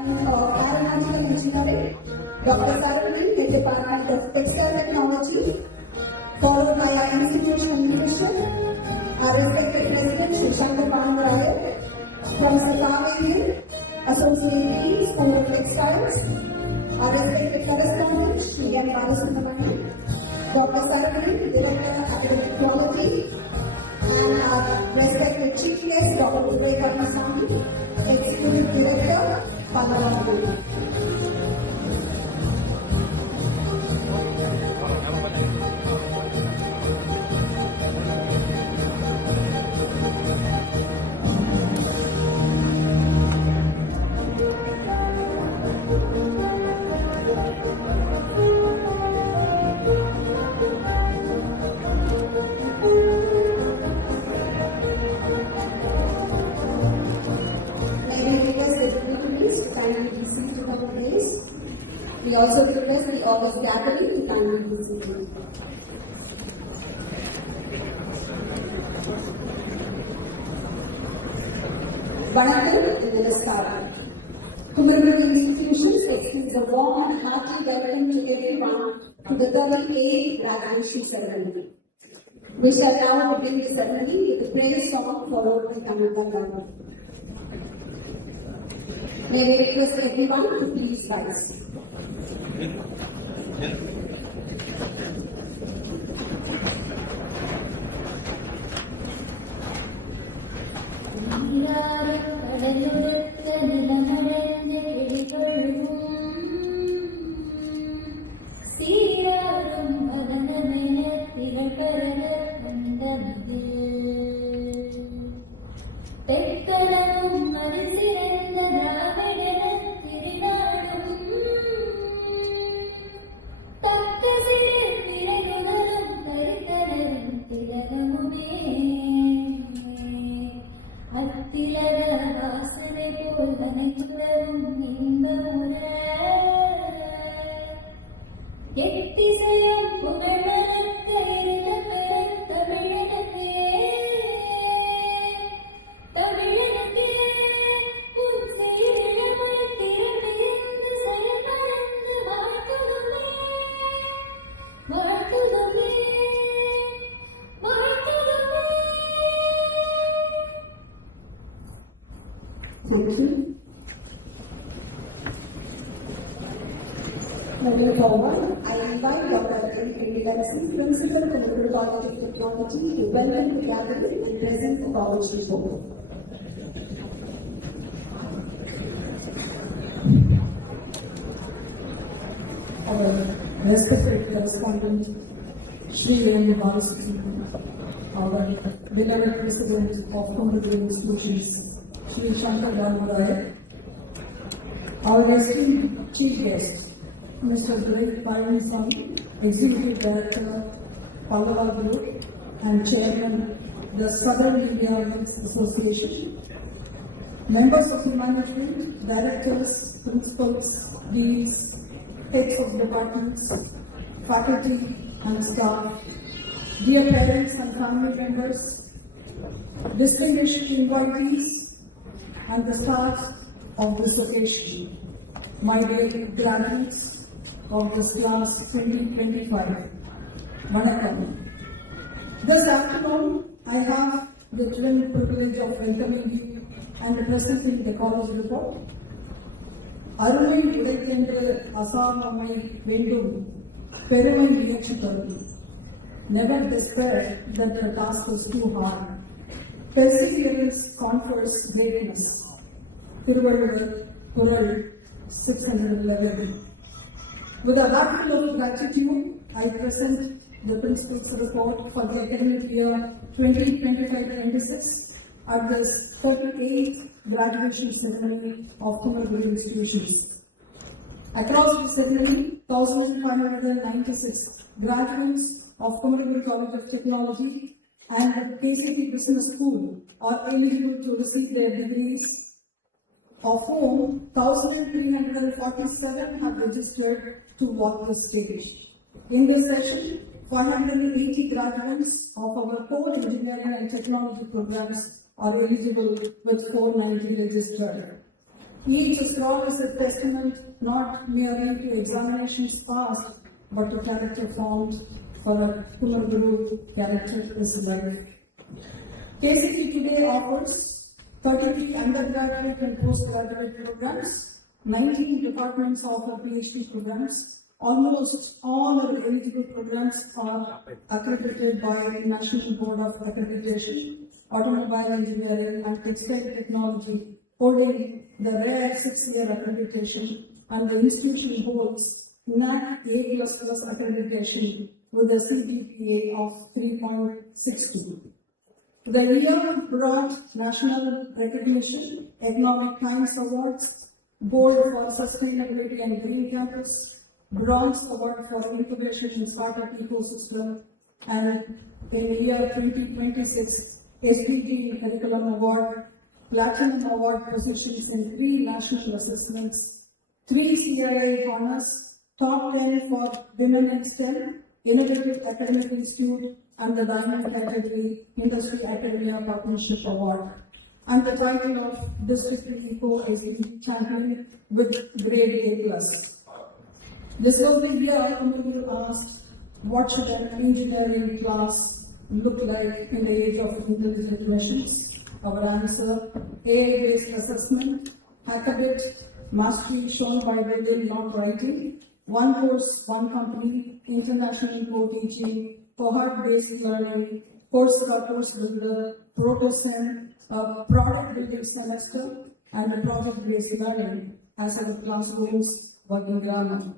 Aeronautical Engineering, Dr. Saravanan, Head Department of Textile Technology, followed by our institutional leadership, our respected President Shri Shankar Raya, Professor Kaveri, Associate Dean, School of Textiles, our respected correspondent Shri M. Balasubramanian, Dr. Saravanan, Director Academic Quality, and our respected Chief Guest, Dr. Vivek Ramasamy, Executive Director, Kumaraguru. We also request the August gathering to kindly be seated. Vanakkam and Namaskaram. Kumaraguru institutions extends a warm and hearty welcome to everyone to the 38th graduation ceremony. We shall now begin the ceremony with the praise song followed by Kannada Gama. May we request everyone to please rise. Thank you. Moving forward, I invite Dr. N. Larsen, Principal, Kumaraguru College of Technology, to welcome the gathering and present the college report. Our respected correspondent, Shri M. Balasubramanian, our beloved President of Kumaraguru Institutions, Shri Shankar Raya, our esteemed Chief Guest, Mr. Vivek Ramasamy, Executive Director, Kumaraguru, and Chairman, the Southern India Men's Association, members of the management, directors, principals, deans, heads of departments, faculty and staff, dear parents and family members, distinguished invitees, and the stars of this occasion, my dear graduates of this class 2025. Vanakkam. This afternoon, I have the twin privilege of welcoming you and presenting the college report. அருமை உடைத்தென்று அசாமமை வேண்டும் பெருமை முயற்சி தரும். Never despair that the task was too hard. Perseverance confers greatness. Tiruvalluvar, Kural 611. With a heart full of gratitude, I present the principal's report for the academic year 2025-26 at this 38th graduation ceremony of Kumaraguru institutions. Across the ceremony, 1,596 graduates of Kumaraguru College of Technology and KCT Business School are eligible to receive their degrees, of whom 1,347 have registered to walk the stage. In this session, 580 graduates of our core engineering and technology programs are eligible with 490 registered. Each scroll is a testament not merely to examinations passed, but to character formed, for a Kumaraguru character is life. KCT today offers 33 undergraduate and postgraduate programs, 19 departments offer PhD programs. Almost all our eligible programs are accredited by the National Board of Accreditation, Automobile Engineering and Textile Technology, holding the rare 6-year accreditation, and the institution holds NAC A++ accreditation with a CGPA of 3.62. The year brought national recognition, Economic Times Awards, Gold for Sustainability and Green Campus, Bronze Award for Incubation in Startup Ecosystem, and in the year 2026, SDG Curriculum Award, Platinum Award positions in 3 national assessments, 3 CIA honors, Top 10 for Women in STEM, Innovative Academic Institute, and the Diamond Category Industry Academia Partnership Award, and the title of District Eco SDG Champion with Grade A+. This was the year Kumaraguru asked, what should an engineering class look like in the age of intelligent machines? Our answer, AI-based assessment, Hackabit, mastery shown by reading, not writing, one course, one company, international co-teaching, cohort-based learning, Coursera course builder, ProtoSem, a product building semester, and a project-based learning as our classrooms working grammar.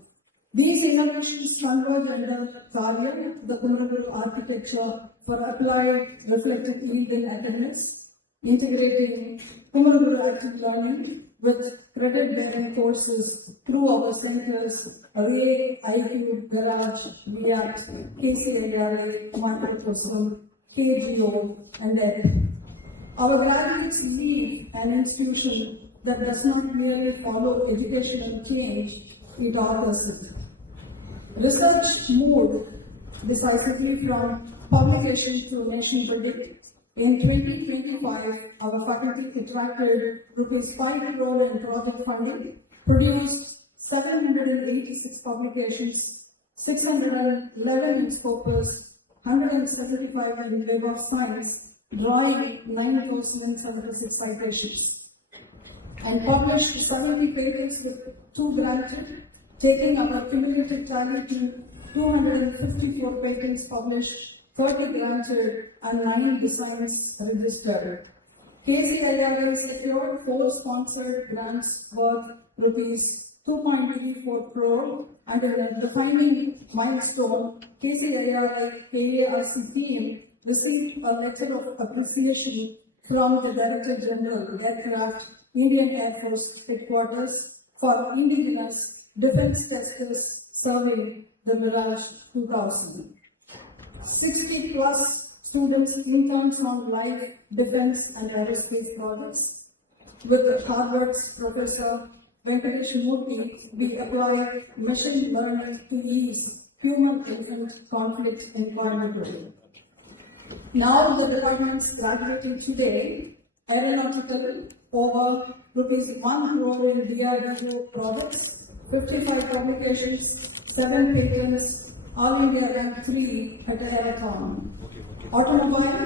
These innovations converge under Karya, the Kumaraguru architecture for applied reflective yield in academics, integrating Kumaraguru active learning with credit-bearing courses through our centers Ray, IQ, Garage, React, KCIRA, Microcosm, KGO, and ED. Our graduates leave an institution that does not merely follow educational change, it authors it. Research moved decisively from publication to nation building. In 2025, our faculty attracted ₹5 crore in project funding, produced 786 publications, 611 in Scopus, 175 in Web of Science, drawing 9,076 citations, and published 70 papers with 2 granted, taking our cumulative tally to 254 patents published, 30 granted, and 9 designs registered. KCIRA secured 4 sponsored grants worth ₹2.84 crore, and in a defining milestone, KCIRA KARC team received a letter of appreciation from the Director General, Aircraft, Indian Air Force Headquarters for indigenous defense testers serving the Mirage 2000. 60 plus students interns on live defense and aerospace projects. With Harvard's Professor Venkatesh Murthy, we apply machine learning to ease human-elephant conflict in Kumaraguru. Now the departments graduating today, aeronautical, over ₹1 crore in DRDO projects, 55 publications, 7 patents, All India rank 3 at Aerothon. Automobile,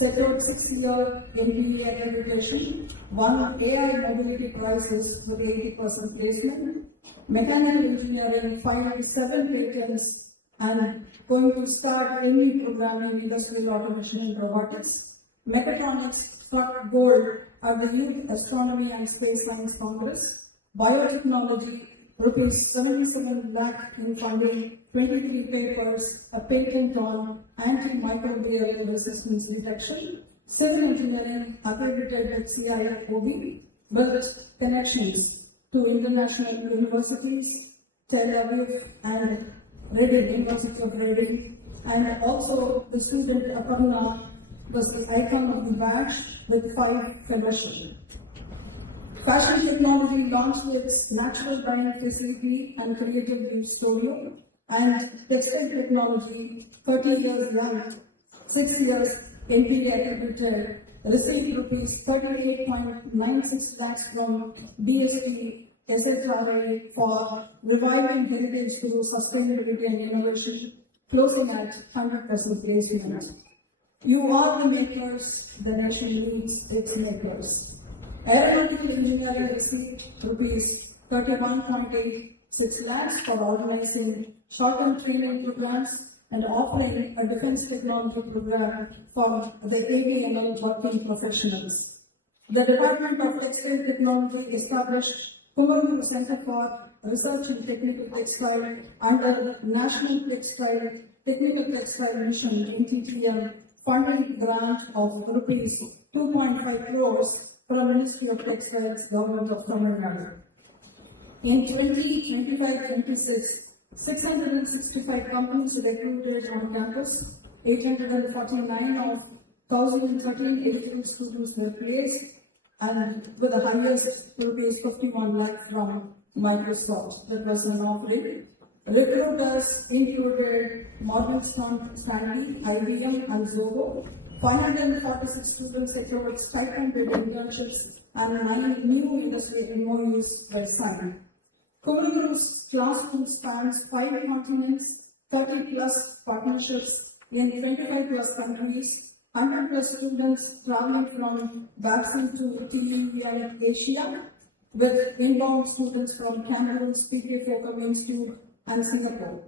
secured 6-year NPE accreditation, won AI mobility prizes with 80% placement. Mechanical engineering filed 7 patents and going to start any program in industrial automation and robotics. Mechatronics struck gold at the Youth Astronomy and Space Science Congress. Biotechnology, ₹77 lakh in funding, 23 papers, a patent on antimicrobial resistance detection. Civil engineering, accredited at CIOB, built connections to international universities, Tel Aviv and Reading, University of Reading, and also the student Aparna was the icon of the badge with 5 fellowships. Fashion technology launched its natural dyeing facility and creative leaf studio, and textile technology, 30 years young, 6 years NPA accredited, received rupees 38.96 lakhs from DST SHRI for reviving heritage through sustainability and innovation, closing at 100% placement. You are the makers, the nation needs its makers. Aeronautical engineering received rupees 31.86 lakhs for organizing short-term training programs and offering a defense technology program for the AVML working professionals. The Department of Textile Technology established Kumaraguru Center for Research in Technical Textile under National Technical Textile Mission (NTTM) funding grant of rupees 2.5 crores from Ministry of Textiles, Government of Tamil Nadu. In 2025-26, 665 companies recruited on campus, 849 of 1,013 eligible students were placed, and with the highest rupees 51 lakh from Microsoft. That was an offering. Recruiters included Morgan Stanley, IBM, and Zoho. 546 students secured stipend-paid internships, and 9 new industry MOUs were signed. Kumaraguru's classroom spans 5 continents, 30 plus partnerships in 25 plus countries, 100 plus students traveling from vaccine to TU and Asia, with inbound students from Cameroon, PK Focum Institute, and Singapore.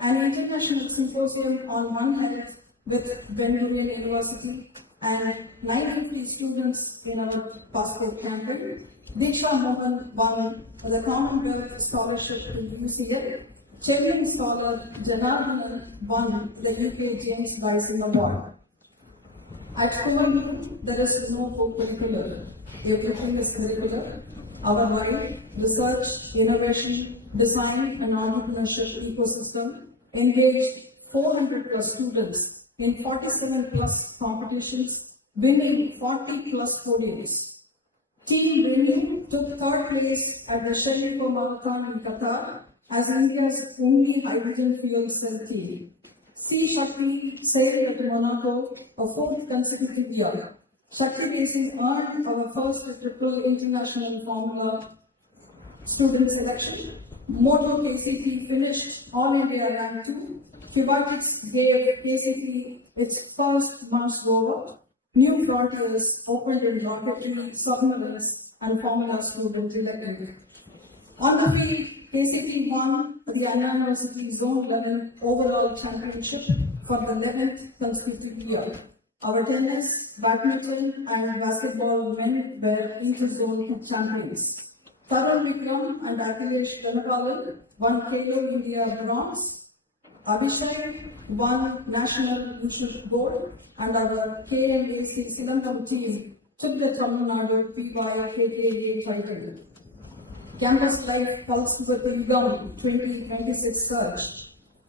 An international symposium on One Health with Ben Gurion University, and 93 students in our passport campaign. Diksha Mohan won the Commonwealth Scholarship to UCL. Chilean scholar Janardhan won the UK James Rising Award. At Kumaraguru, there is no co-curricular. Everything is curricular. Our wide research, innovation, design, and entrepreneurship ecosystem engaged 400 plus students in 47 plus competitions, winning 40 plus podiums. Team Renew took third place at the Sharifah Marathon in Qatar as India's only hydrogen fuel cell team. C. Shakti sailed at Monaco a 4th consecutive year. Shakti Racing earned our first triple international Formula student selection. Moto KCT finished All India Rank 2. Cubatics gave KCT its first Mars rover. New frontiers opened in rocketry, submarines, and Formula student electric. On the field, KCT won the Anna University Zone 11 overall championship for the 11th consecutive year. Our tennis, badminton, and basketball men were inter-zone champions. Tarun Vikram and Akhilesh Dhanapal won Khelo India bronze. Abhishek won National Youth Board, and our KMAC Silantham team took the Tamil Nadu PYKKA title. Campus Life Pulse with the Yugam 2026 search.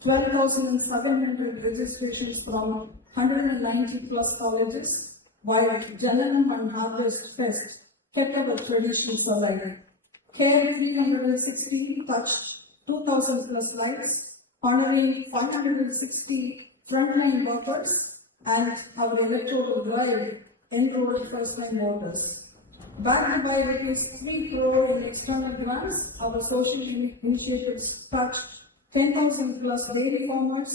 12,700 registrations from 190 plus colleges, while Jananam and Harvest Fest kept our traditions alive. Care 360 touched 2,000 plus lives, honoring 560 frontline workers, and our electoral drive enrolled first-time voters. Backed by ₹3 crore in external grants, our social initiatives touched 10,000 plus dairy farmers,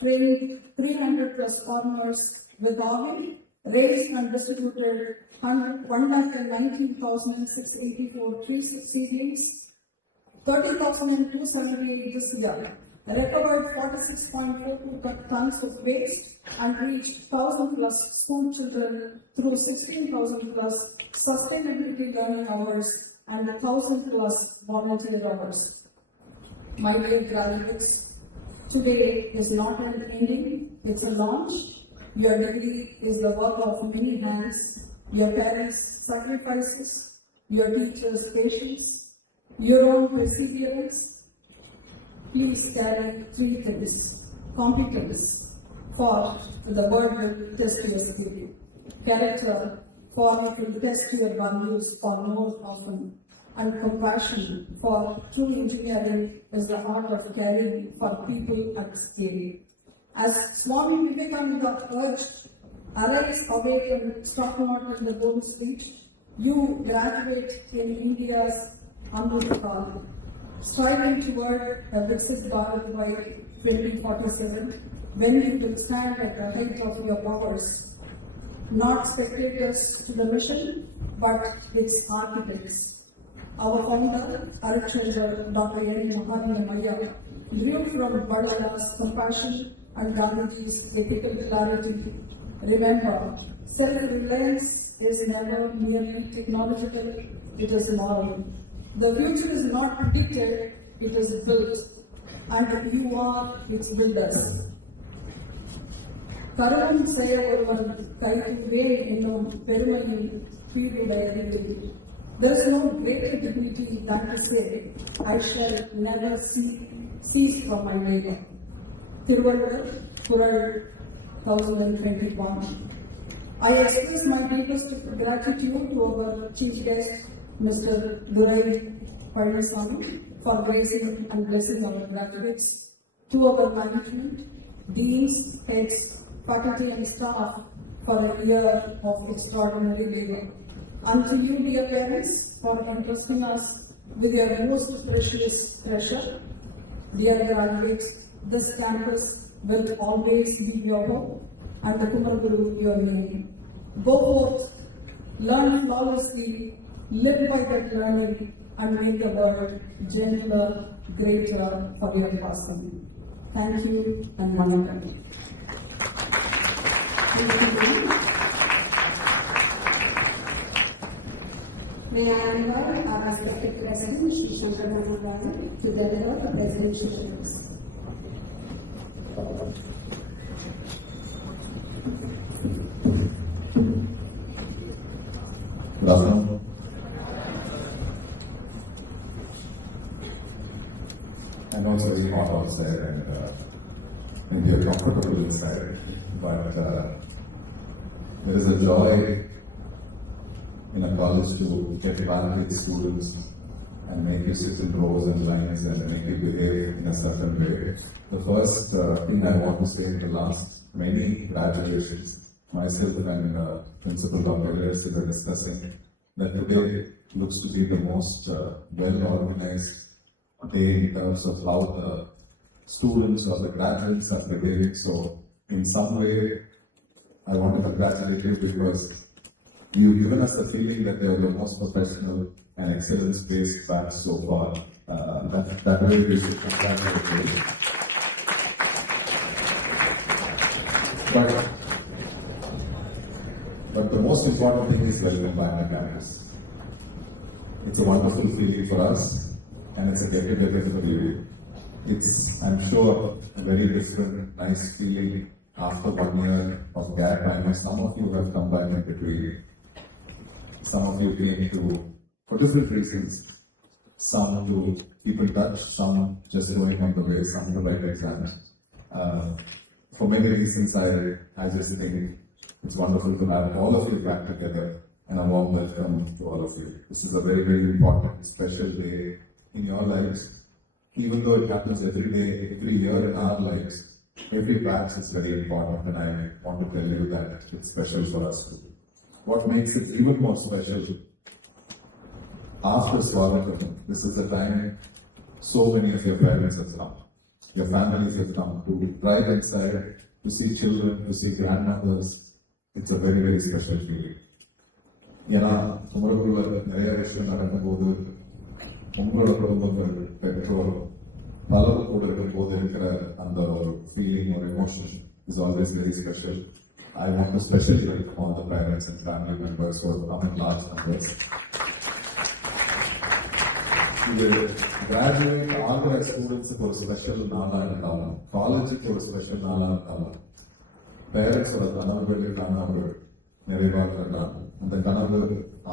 trained 300 plus farmers with oil, raised and distributed 119,684 tree seedlings, 30,278 this year, recovered 46.42 tons of waste, and reached 1,000 plus school children through 16,000 plus sustainability learning hours and 1,000 plus volunteer hours. My dear graduates, today is not an ending, it's a launch. Your degree is the work of many hands, your parents' sacrifices, your teachers' patience, your own perseverance. Please carry 3 things: competence, for the world will test your skill; character, for it will test your values for more often; and compassion, for true engineering is the art of caring for people at scale. As Swami Vivekananda urged, arise, awaken, stop not in the golden street. You graduate in India's Amrit Kaal, striving toward a Viksit Bharat by 2047, when you will stand at the height of your powers, not spectators to the mission, but its architects. Our founder, Archbishop Dr. N. Mahatma Maya, drew from Badala's compassion and Gandhiji's ethical clarity. Remember, self-reliance is never merely technological, it is moral. The future is not predicted, it is built, and you are its builders. கருவும் செய்ய ஒருவன் கைக்குவே என்னும் பெருமையில் தீர்வுடையதில்லை. There is no greater dignity than to say, I shall never cease from my labor. Tiruvallur, Kural 1021. I express my deepest gratitude to our chief guest, Mr. Durai Palaniswamy, for gracing and blessing our graduates, to our management, deans, heads, faculty and staff for a year of extraordinary labor. And to you, dear parents, for entrusting us with your most precious treasure. Dear graduates, this campus will always be your home and the Kumaraguru your name. Go forth, learn flawlessly, live by that learning, and make the world gentler, greater for your person. Thank you and Vanakkam. May I invite our respected President, Shri Shankar Kumaraguru, to deliver the presidential address. Good afternoon. I know it's very hot outside and maybe you're comfortable inside, but there is a joy in a college to get back with students and make you sit in rows and lines and make you behave in a certain way. The first thing I want to say in the last many graduations, myself and Principal Dr. Elias were discussing that today looks to be the most well-organized day in terms of how the students or the graduates are behaving. So in some way, I want to congratulate you because you've given us the feeling that they are the most professional and excellence-based batch so far. That way we should congratulate you. But the most important thing is welcome back to campus. It's a wonderful feeling for us, and it's a get-together for you. It's, I'm sure, a very different, nice feeling after 1 year of gap. I know some of you have come back in between. Some of you came to, for different reasons, some to keep in touch, some just going on the way, some to write exams. For many reasons, I just think it's wonderful to have all of you back together, and a warm welcome to all of you. This is a very, very important, special day in your lives. Even though it happens every day, every year in our lives, every batch is very important, and I want to tell you that it's special for us too. What makes it even more special, after Swavatam, this is the time so many of your parents have come, your families have come to drive inside, to see children, to see grandmothers. It's a very, very special feeling. ஏன்னா குமரகுருவில் நிறைய விஷயம் நடக்கும்போது உங்களோட குடும்பங்கள் பெற்றோர் பலரும் கூட இருக்கும் போது இருக்கிற அந்த ஒரு ஃபீலிங் ஒரு emotion is always very special. I want to especially welcome all the parents and family members who have come in large numbers. The graduate ஆகிற ஸ்டூடெண்ட்ஸுக்கு ஒரு ஸ்பெஷல் நாளாக இருந்தாலும், காலேஜுக்கு ஒரு ஸ்பெஷல் நாளாக இருந்தாலும், பேரண்ட்ஸோட கனவுகள் நிறைவாக இருந்தாலும், அந்த கனவு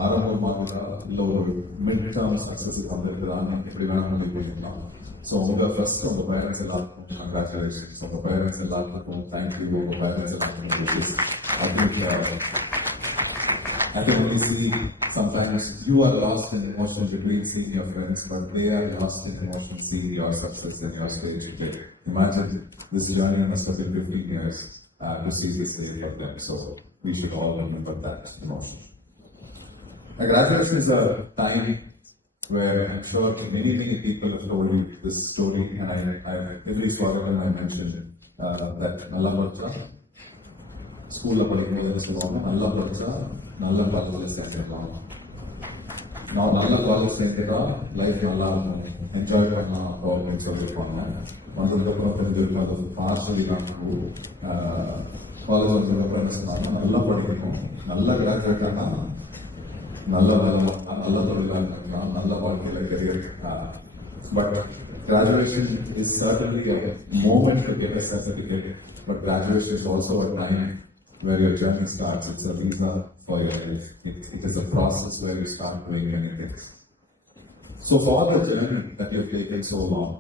ஆரம்பமாகதா இல்லை ஒரு மிட் டேர்ம் சக்ஸஸுக்கு வந்திருக்குதான்னு எப்படி வேணாலும் முடிவு பண்ணிக்கலாம். ஸோ உங்கள் ஃபர்ஸ்ட் உங்கள் பேரண்ட்ஸ் எல்லாருக்கும் கங்க்ராச்சுலேஷன்ஸ், உங்கள் பேரண்ட்ஸ் எல்லாருக்கும் தேங்க்யூ, உங்கள் பேரண்ட்ஸ் எல்லாருக்கும். I can only see sometimes you are lost in emotion between seeing your friends, but they are lost in emotion seeing your success and your stage play. Imagine this journey must have been 15 years. to see this day for them. So we should all remember that emotion. Graduation is a time where I'm sure many people have told you this story, and every Swagatam I mentioned that Nalla Padcha, school படிக்கும்போது சொல்லுவாங்க நல்லா படிச்சா நல்ல காலேஜில் சேர்ந்துடலாம், நான் நல்ல college சேர்ந்துட்டா life நல்லா இருக்கும், என்ஜாய் பண்ணலாம் அப்படின்னு சொல்லியிருப்பாங்க. வந்ததுக்கப்புறம் தெரிஞ்சிருக்கும் அது பார்சலி காலேஜ் வந்ததுக்கப்புறம் என்ன சொன்னாங்க, நல்லா படிக்கணும், நல்லா கிராஜுவேட் ஆனால் நல்ல நல்ல தொழிலாக இருக்கலாம், நல்ல வாழ்க்கையில் career. But graduation is certainly a moment to get a certificate, but graduation is also a time where your journey starts. It's a visa for your life. It is a process where you start doing many things. So for the journey that you've taken so long,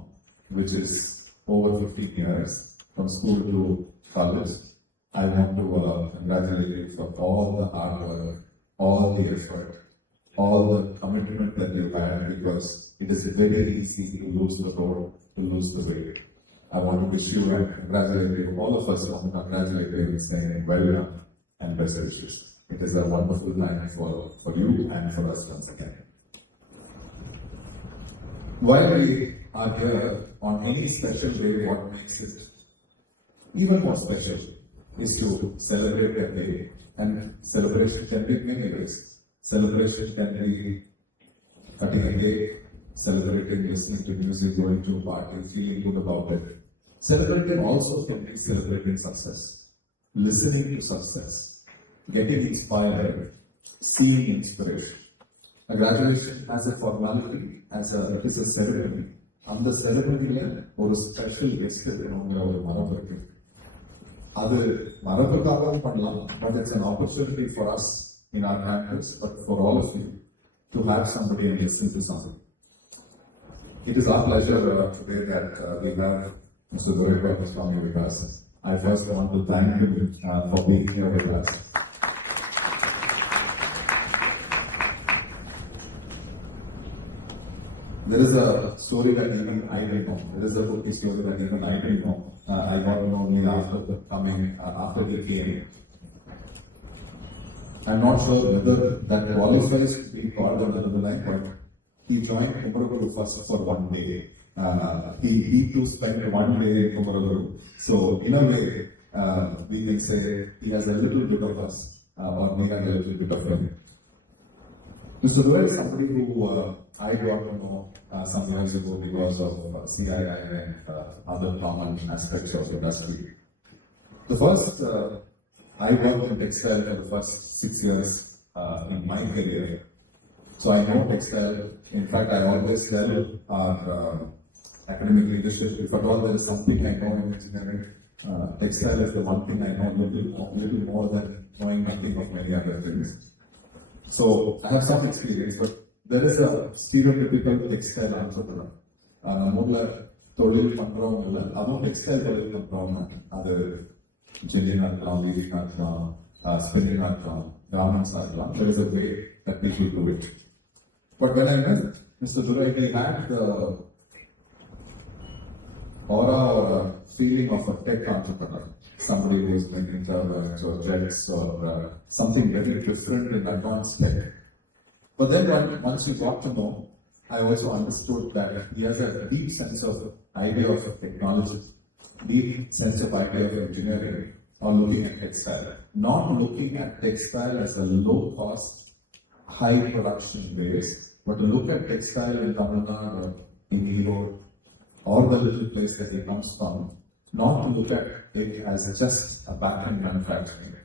which is over 15 years from school to college, I want to congratulate you for all the hard work, all the effort, all the commitment that you had, because it is very easy to lose the road, to lose the way. I want to wish you and congratulate you. All of us want to congratulate you and say well done and best wishes. It is a wonderful time for you and for us once again. While we are here on any special day, what makes it even more special is to celebrate a day. And celebration can be many ways. Celebration can be cutting a cake, celebrating, listening to music, going to a party, feeling good about it. Celebrating also can be celebrating success, listening to success, getting inspired, seeing inspiration. A graduation has a formality, it is a ceremony. And the ceremony or a special guest ஒரு மரபு இருக்கு. அது மரபுக்காகவும் பண்ணலாம், but it's an opportunity for us in our campus, but for all of you to have somebody and listen to something. It is our pleasure today that we have Mr. Kumaraguru Swami with us. I first want to thank him for being here with us. There is a story that even I didn't know. There is a booky story that even I didn't know. I got to know only after he came. I'm not sure whether that qualifies to be called under the line, but he joined Kumaraguru first for one day. He too spent one day in Kumaraguru. So in a way, we can say he has a little bit of us, or we have a little bit of him. Mr. Dua is somebody who I got to know some years ago because of CII and other common aspects of the industry. The first, I worked in textile for the first 6 years in my career. So I know textile. In fact, I always tell our academic leadership, if at all there is something I know in engineering, textile is the one thing I know little more than knowing nothing of many other things. So I have some experience, but there is a stereotypical textile entrepreneur. Namula தொழில் பண்றவங்க இல்லை, அதுவும் textile தொழில் பண்றவங்க, அது இன்ஜினியரிங்காக இருக்கலாம், வீவிங்காக இருக்கலாம், ஸ்பின்னிங்காக இருக்கலாம், கார்மெண்ட்ஸாக இருக்கலாம். There is a way that people do it. But when I met Mr. Durai, he had the aura or a feeling of a tech entrepreneur. Somebody who is making turbines or jets or something very different in advanced tech. But then once you got to know, I also understood that he has a deep sense of idea of technology, deep sense of idea of engineering on looking at textile. Not looking at textile as a low cost, high production base, but to look at textile in Tamil Nadu or in Europe or the little place that he comes from, not to look at it as just a back-end manufacturing.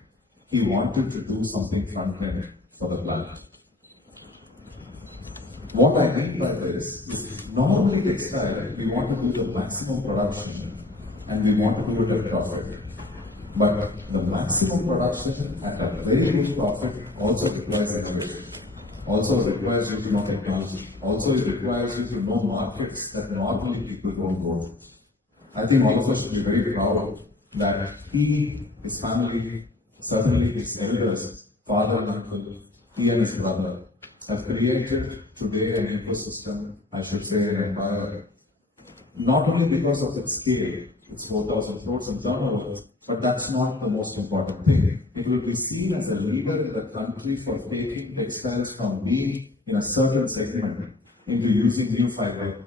He wanted to do something front-end for the planet. What I mean by this is, normally textile, we want to do the maximum production and we want to do it at profit. But the maximum production at a very good profit also requires innovation. Also requires you to know technology. Also it requires you to know markets that normally people don't go to. I think all of us should be very proud that he, his family, certainly his elders, father and uncle, he and his brother, have created today an ecosystem, I should say an empire, not only because of its scale, it's 4,000 crores in turnover, but that's not the most important thing. It will be seen as a leader in the country for taking textiles from being in a certain segment into using new fiber,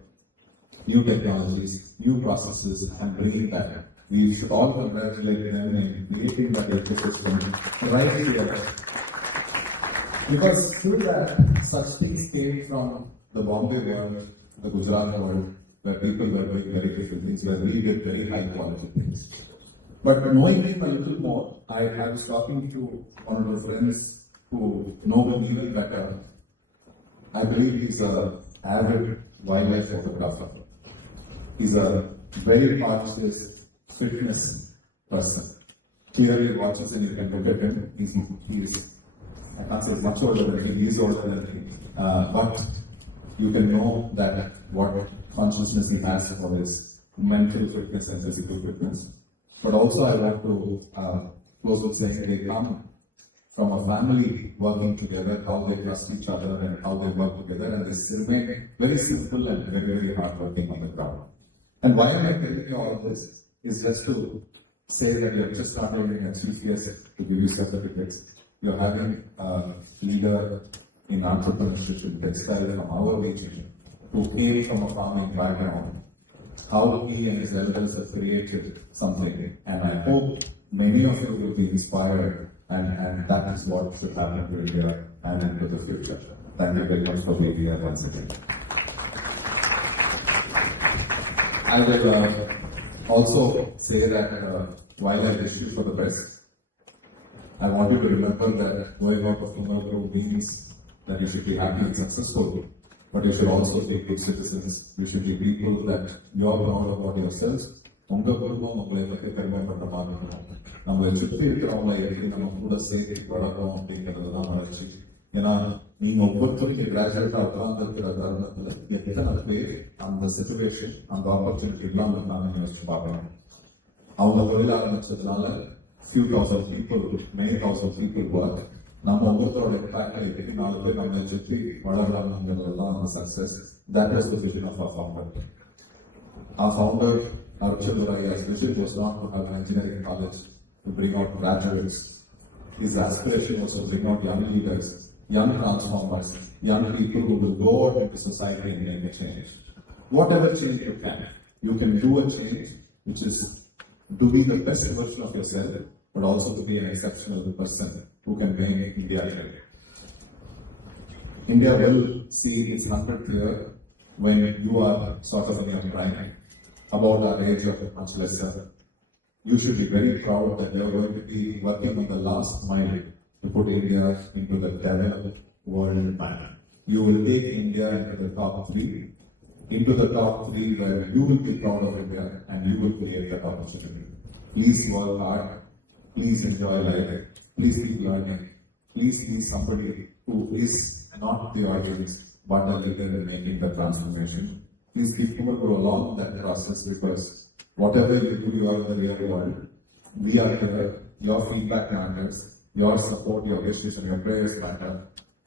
new technologies, new processes, and bringing that. We should all congratulate them in creating that ecosystem right here. Because through that, such things came from the Bombay world, the Gujarat world, where people were doing very different things, where we did very high quality things. But knowing him a little more, I was talking to one of the friends who know him even better. I believe he's an avid wildlife photographer. He's a very conscious fitness person. Clearly watches and you can look at him. He's I can't say he's much older than me, he's older than me. But you can know that what consciousness he has for his mental fitness and physical fitness. But also I want to close with saying they come from a family working together, how they trust each other and how they work together, and they remain very simple and very, very hardworking on the ground. And why am I telling you all this? Is just to say that you're just starting a GCS to give you certificates. You're having a leader in entrepreneurship in textile from our region who came from a farming background, how he and his elders have created something. And I hope many of you will be inspired, and that is what should happen to India and into the future. Thank you very much for being here once again. I will also say that while I wish you for the best, I want you to remember that going out of Kumaraguru means that you should be happy and successful, but you should also be good citizens. You should be people that you are proud about yourselves. உங்க குடும்பம் உங்களை பற்றி பெருமைப்பட்ட பார்க்கணும். நம்மளை சுற்றி இருக்கிறவங்களை எப்படி நம்ம கூட சேர்த்து வளர்க்கணும் அப்படிங்கிறது தான் வளர்ச்சி. ஏன்னா நீங்க ஒவ்வொருத்தருக்கு கிராஜுவேட்டா உட்கார்ந்துருக்கிற தருணத்துல எத்தனை பேர் அந்த சிச்சுவேஷன் அந்த ஆப்பர்ச்சுனிட்டி இல்லாம இருந்தாங்கன்னு யோசிச்சு பார்க்கணும். அவங்க தொழில் ஆரம்பிச்சதுனால few thousand people, many thousand people work. நம்ம ஒவ்வொருத்தரோட இம்பாக்டை எப்படி 4 பேர் நம்மளை சுற்றி வளரலாம்ங்கிறதுலாம் அந்த success. That was the vision of our founder. Our founder, Archul's vision was not to have an engineering college to bring out graduates. His aspiration was to bring out young leaders, young transformers, young people who will go out into society and make a change. Whatever change you can do a change which is to be the best version of yourself, but also to be an exceptional person who can make India great. India will see its 100th year when you are sort of in your prime, about our age or much lesser. You should be very proud that you are going to be working on the last mile to put India into the developed world map. You will take India into the top 3 where you will be proud of India and you will create that opportunity. Please work hard, please enjoy life, please keep learning, please be somebody who is not the audience but a leader in making the transformation. Please keep Kumaraguru along that process, because whatever you do, you are in the real world. We are here, your feedback matters, your support, your wishes and your prayers matter.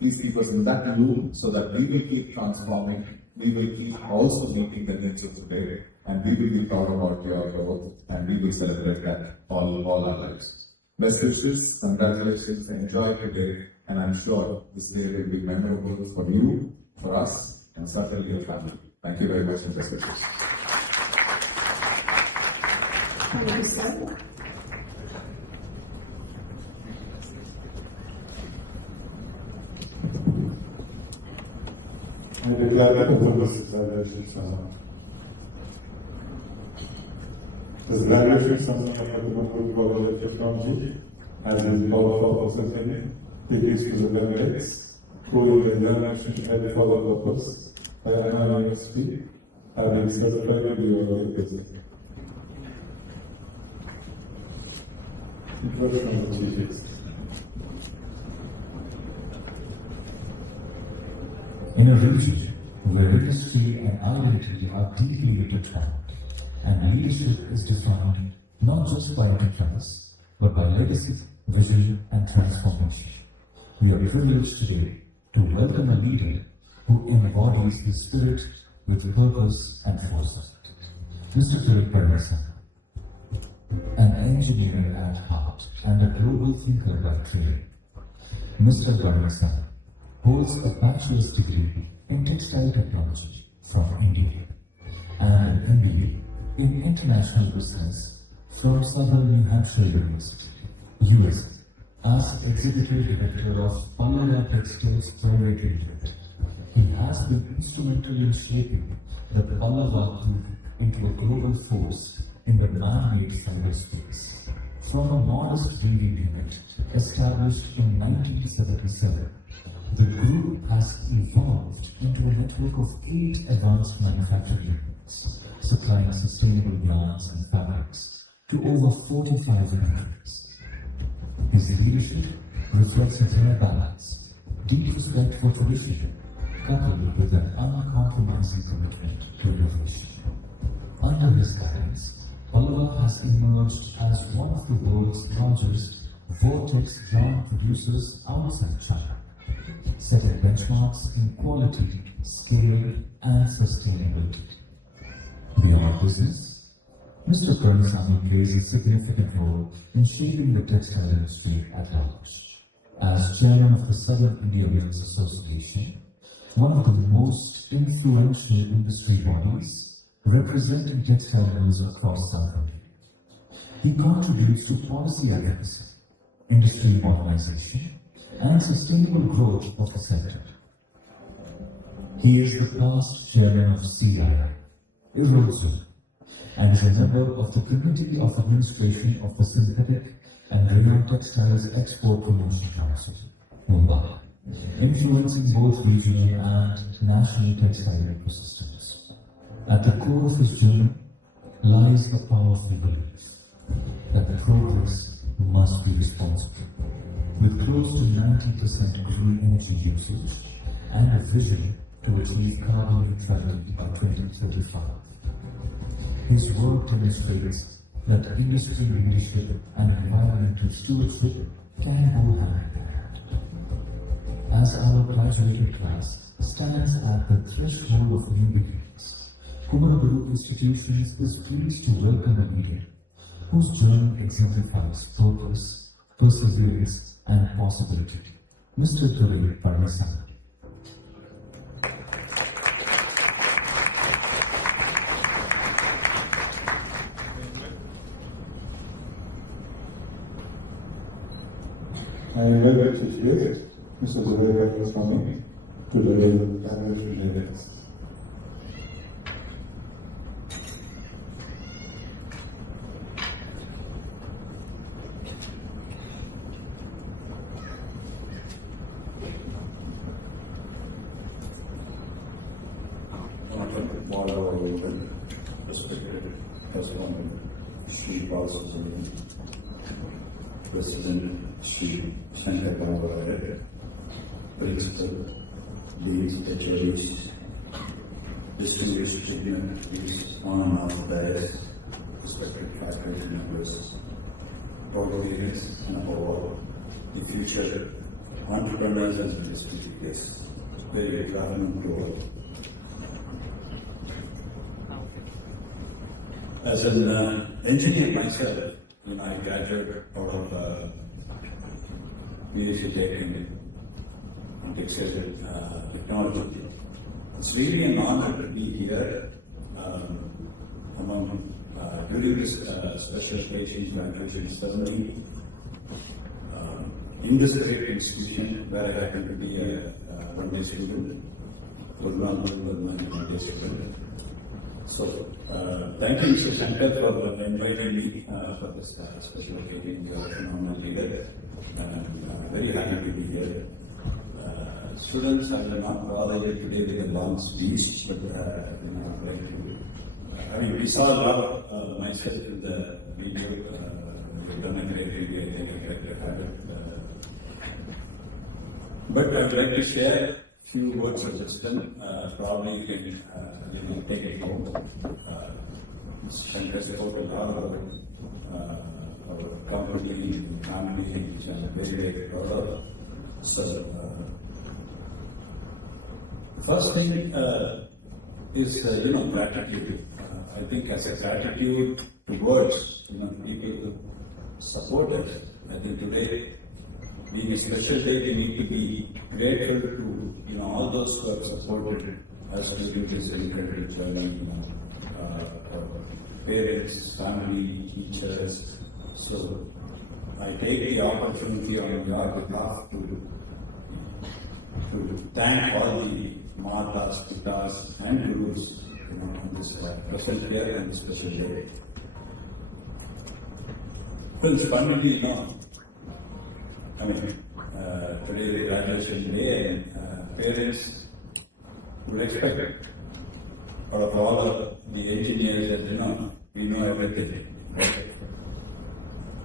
Please keep us in that loop so that we will keep transforming. We will keep also meeting the needs of today, and we will be proud about your growth, and we will celebrate that all our lives. Best wishes, congratulations, enjoy today, and I'm sure this day will be memorable for you, for us, and certainly your family. Thank you very much, and best wishes. Thank you, sir. I declare that open for graduation ceremony. This graduation ceremony of the Kumaraguru College of Technology has been power of ceremony. It is to the delegates who will enjoy education for the purpose by Anna University having certified with your education. It was from the chief executive. In a region where industry and identity are deeply intertwined, and leadership is defined not just by enterprise, but by legacy, vision, and transformation, we are privileged today to welcome a leader who embodies the spirit with purpose and foresight. Mr. Kumaraguru, An engineer at heart and a global thinker by trade, Mr. Ramasa holds a bachelor's degree in textile technology from India and an MBA in international business from Southern New Hampshire University, USA, as executive director of Pallava Textiles Private Limited. He has been instrumental in shaping the Pallava Group into a global force in the man-made fiber space. From a modest weaving unit established in 1977, the group has evolved into a network of 8 advanced manufacturing units, supplying sustainable yarns and fabrics to over 45 countries. His leadership reflects a fair balance, deep respect for tradition, coupled with an uncompromising commitment to innovation. Under his guidance, Pallava has emerged as one of the world's largest vortex yarn producers outside China, setting benchmarks in quality, scale, and sustainability. Beyond business, Mr. Pranasamy plays a significant role in shaping the textile industry at large. As chairman of the Southern India Mills Association, one of the most influential industry bodies representing textile mills across South India. He contributes to policy advocacy, industry modernization, and sustainable growth of the sector. He is the past chairman of CII, Irozone, and is a member of the Committee of Administration of the Synthetic and Rayon Textiles Export Promotion Council, Mumbai, influencing both regional and national textile ecosystems. At the core of his journey lies a powerful belief that progress must be responsible. With close to 90% green energy usage and a vision to achieve carbon neutrality by 2035. His work demonstrates that industry leadership and environmental stewardship can go hand in hand. As our graduating class stands at the threshold of new beginnings, Kumaraguru Institutions is pleased to welcome a leader whose journey exemplifies purpose, perseverance, and possibility. Mr. Pranasamy. I invite the chief guest, Mr. Kumaraguru, to deliver the panel next. Respected President Sri Balasubramanian, President Sri Shankar Bhavare, Principal, Deans, HODs, distinguished dignitaries on and off the dais, respected faculty members, audience, and above all, the future entrepreneurs and industry guests. Very good afternoon to all. As an engineer myself, when I graduated out of University in textile technology, it's really an honor to be here during this special occasion graduation ceremony in this great institution where I happen to be a one-day student, one-day student. So, thank you, Mr. Shankar, for inviting me for this special occasion. You are a phenomenal leader, and I'm very happy to be here. Students, I will not bother you today with a long speech, but I'm going to. We saw a lot of myself in the video. We've done a great video. I think I'd like to have it. But I'd like to share few words of wisdom. Probably you can take it home. Shankar spoke a lot about our company and family, which I'm very, very proud of. So, first thing is, gratitude. I think as a gratitude towards, people to support us. I think today, being a special day, we need to be grateful to, all those who have supported us during this incredible journey, parents, family, teachers. So, I take the opportunity on your behalf to thank all the Matas, Pitas, and Gurus, on this present here and this special day. Well, it's finally, today is graduation day, and parents would expect out of all of the engineers that, we know everything, right?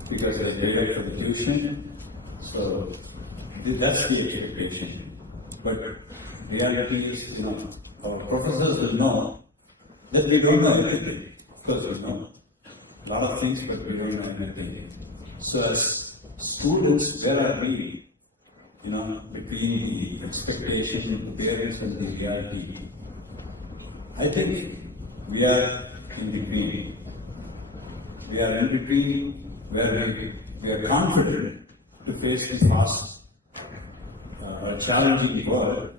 Because they paid for the tuition, so that's the expectation. But reality is, our professors will know that we don't know everything. Of course, we know a lot of things, but we don't know everything. So as students, where are we, between the expectation of the parents and the reality? I think we are in between. We are in between where we are confident to face the fast, challenging world,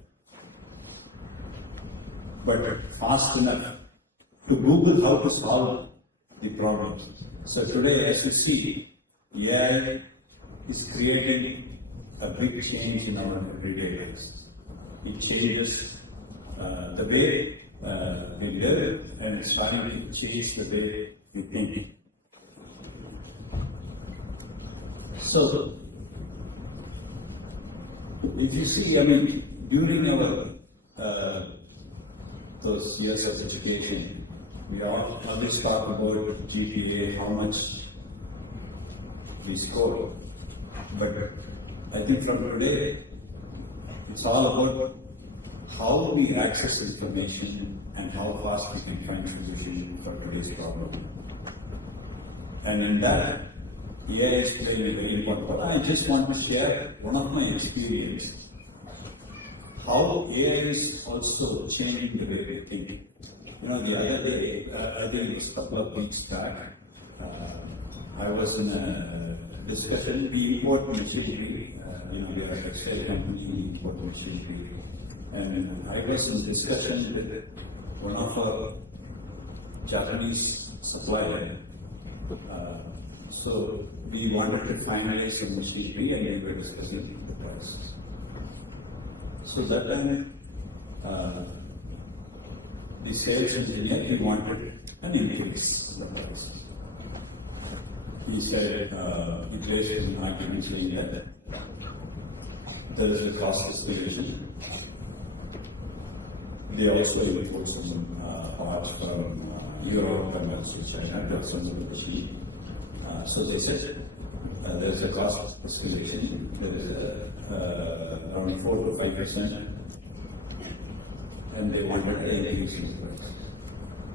but fast enough to Google how to solve the problems. So today, as you see, AI is creating a big change in our everyday lives. It changes the way we live, and it's trying to change the way we think. So, if you see, during our those years of education, we always talk about GPA, how much we score. But I think from today, it's all about how we access information and how fast we can find solution for today's problem. And in that, AI is playing a very important part. I just want to share one of my experience. How AI is also changing the way we think. The other day, I think it was a couple of weeks back, I was in a discussion. We import machinery. We are a textile company, we import machinery. And I was in discussion with one of our Japanese supplier. So we wanted to finalize some machinery and we were discussing the price. So that time, the sales engineer, he wanted an increase in the price. He said, it raised an argument saying that there is a cost escalation. They also import some parts from Europe and also China, that's some of the machine. So they said there is a cost escalation, there is around 4 to 5%, and they wanted an increase in the price.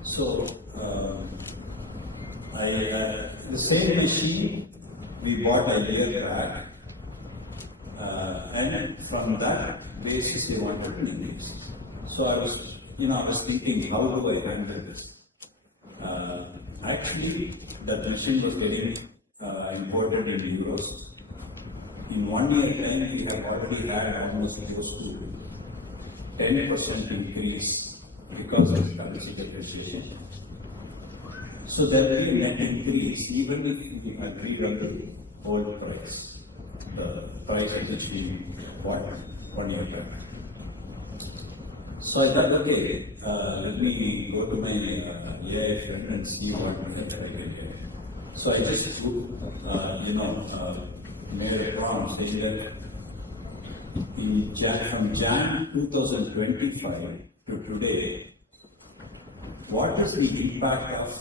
So the same machine we bought a year back, and from that basis they wanted an increase. So I was thinking, how do I handle this? Actually, that machine was getting imported in euros. In 1 year time, we have already had almost close to 10% increase because of currency depreciation. So there will be a net increase even if we agree on the old price, the price at which we bought 1 year back. So I thought, okay, let me go to my AI friend and see what I can get. So I just, made a prompt saying that from Jan 2025 to today, what is the impact of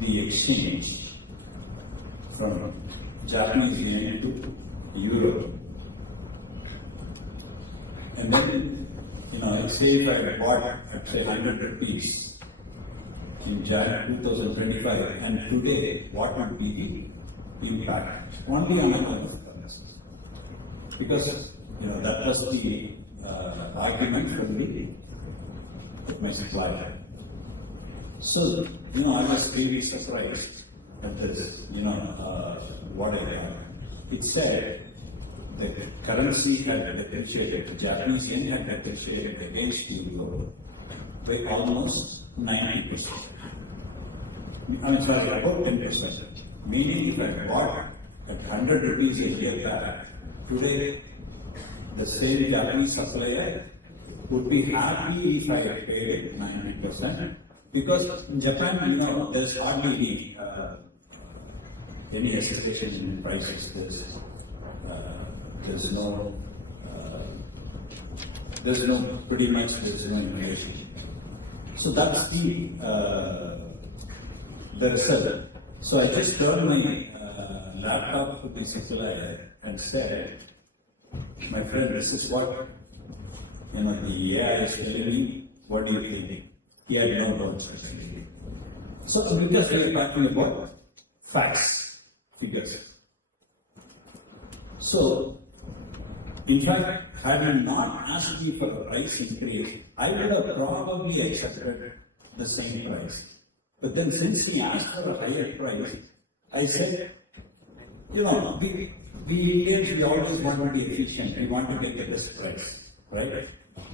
the exchange from Japanese yen to euro? And then, say if I bought at say 100 rupees in January 2025, and today, what would be the impact? Only on account of currency. Because, that was the argument from my supplier. So, I was really surprised at this, what I got. It said the currency had depreciated, the Japanese yen had depreciated against the euro by almost 90%. I'm sorry, about 10%. Meaning if I bought at 100 rupees a year back, today the same Japanese supplier would be happy if I paid 90%. Because in Japan, there's hardly any hesitation in prices. There's no inflation. So that's the result. So I just turned my laptop to the supplier and said, my friend, this is what the AI is telling me. What do you think? He had no words actually. So because we are talking about facts, figures. So, in fact, had he not asked me for a price increase, I would have probably accepted the same price. But then since he asked for a higher price, I said, we Indians, we always want to be efficient. We want to get the best price, right?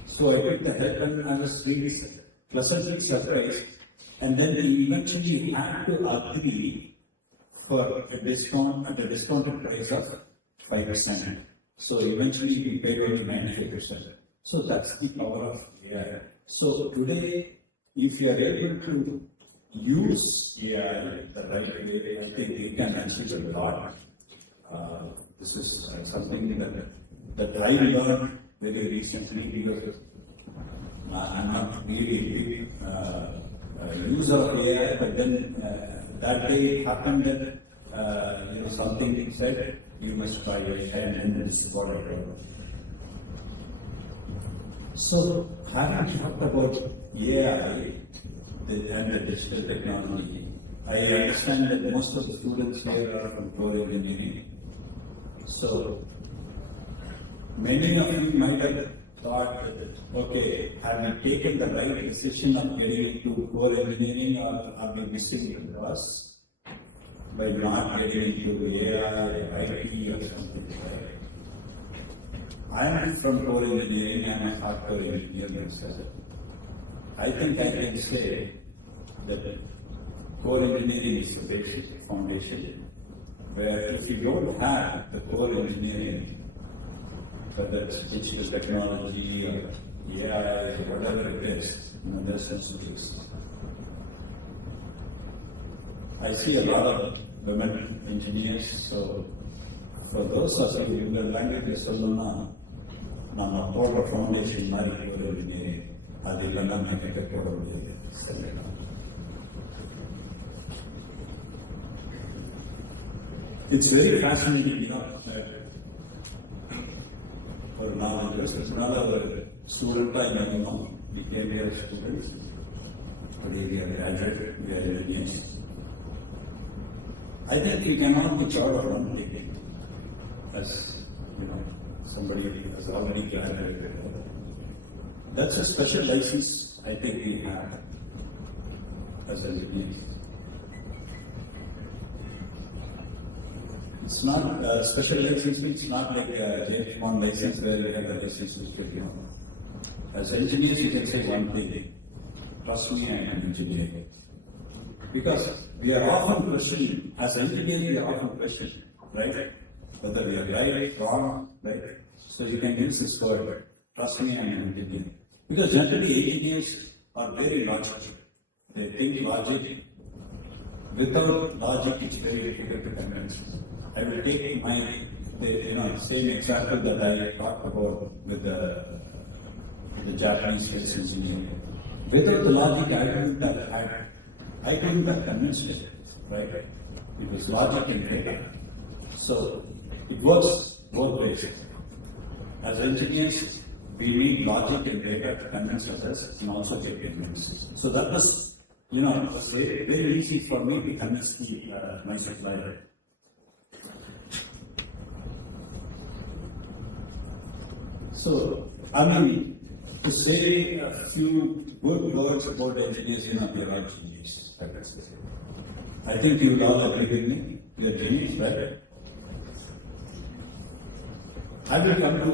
So I took the help and I was really pleasantly surprised. And then we eventually had to agree for a discount at a discounted price of 5%. So eventually we paid only 95%. So that's the power of AI. So today, if you are able to use AI the right way, I think we can achieve a lot. This is something that I learned very recently because I'm not really a big user of AI, but then that day it happened that something said you must try it, and this is what I wrote. So having talked about AI and the digital technology, I understand that most of the students here are from core engineering. So many of you might have thought that, okay, have we taken the right decision of getting into core engineering, or are we missing the bus by not getting into AI, IT or something like that? I am from core engineering, I am a hardcore engineer myself. I think I can say that core engineering is the basic foundation, where if you don't have the core engineering, whether it's digital technology or AI or whatever it is, there's no use. I see a lot of women engineers, so for those of you in the language, நம்ம போடுற foundation மாதிரி ஒரு engineering, அது இல்லைன்னா மெனக்கெட்ட போட முடியாது. It's very fascinating, ஒரு 4 வருஷத்துக்கு முன்னால ஒரு ஸ்டூடெண்டாக இருந்தோம். We came here as students, we are graduated, we are engineers. I think we cannot be proud of one thing, as somebody has already graduated. That's a special license I think we have as engineers. It's not special license, it's not like a James Bond license where you have a license to As engineers, you can say one thing: trust me, I am an engineer. Because we are often questioned, as engineers, we are often questioned, right? Whether we are right, wrong, right? So you can use this word: trust me, I am an engineer. Because generally, engineers are very logical. They think logic. Without logic, it's very difficult to convince. I will take my same example that I talked about with the Japanese space engineer. Without the logic, I couldn't have convinced it, right? It was logic and data. So it works both ways. As engineers, we need logic and data to convince others and also get convinced. So that was, it was very easy for me to convince my supplier. So, to say a few good words about engineers, we are all engineers. practices. I think you will all agree with me. You are genius, right? I will come to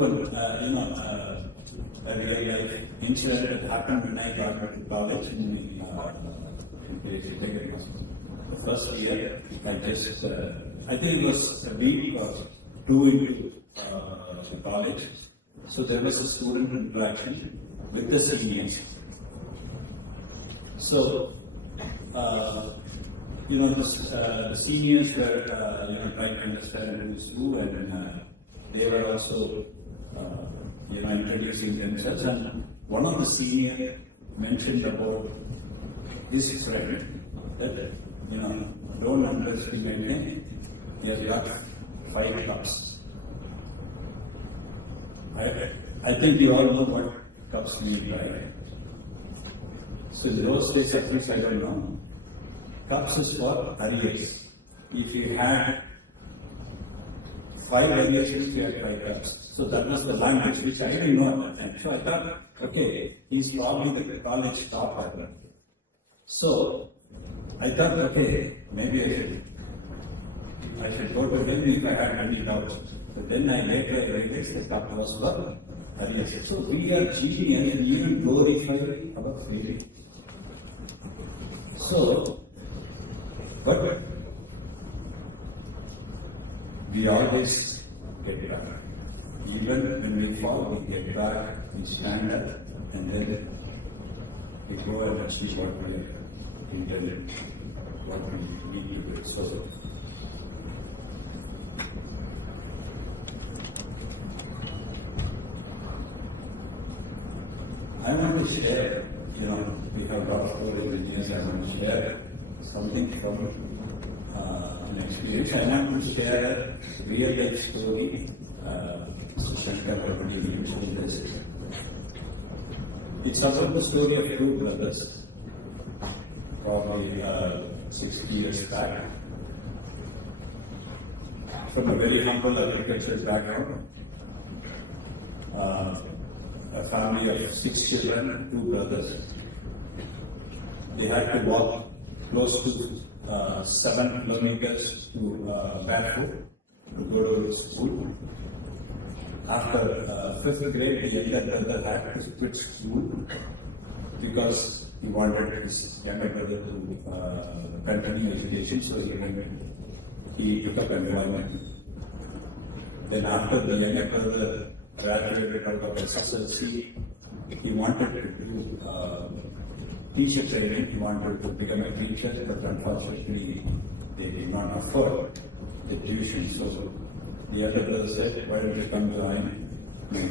a real life incident that happened when I got to college in the first year. I think it was a week or two into college. So there was a student interaction with the seniors. So, the seniors were, trying to understand who's who, and they were also, introducing themselves. And one of the seniors mentioned about his friend that, don't underestimate him. He has got 5 cups. I think you all know what cups mean, right? So in those days, at least I don't know. Cups is for arrears. If you had 5 variations, you had 5 cups. So that was the language which I didn't know at that time. So I thought, okay, he's probably the college topper. So I thought, okay, maybe I should go to him if I had any doubts. But then I later realized the cup was for arrears. So we are cheating and even glorifying our failure. So, but we always get back. Even when we fall, we get back, we stand up, and then we go and achieve what we are intended, what we need to do. So, I want to share, we have got 4 engineers, I want to share something from an experience. I want to share a real life story. Shankar already mentioned this. It's about the story of 2 brothers, probably 60 years back, from a very humble agricultural background. A family of 6 children, 2 brothers. They had to walk close to 7 kilometers to barefoot to go to school. After 5th grade, the younger brother had to quit school because he wanted his younger brother to continue education, so he took up employment. Then after the younger brother graduated out of SSLC, he wanted to do teacher training. He wanted to become a teacher, but unfortunately they did not afford the tuition. So the other brother said, why don't you come join me?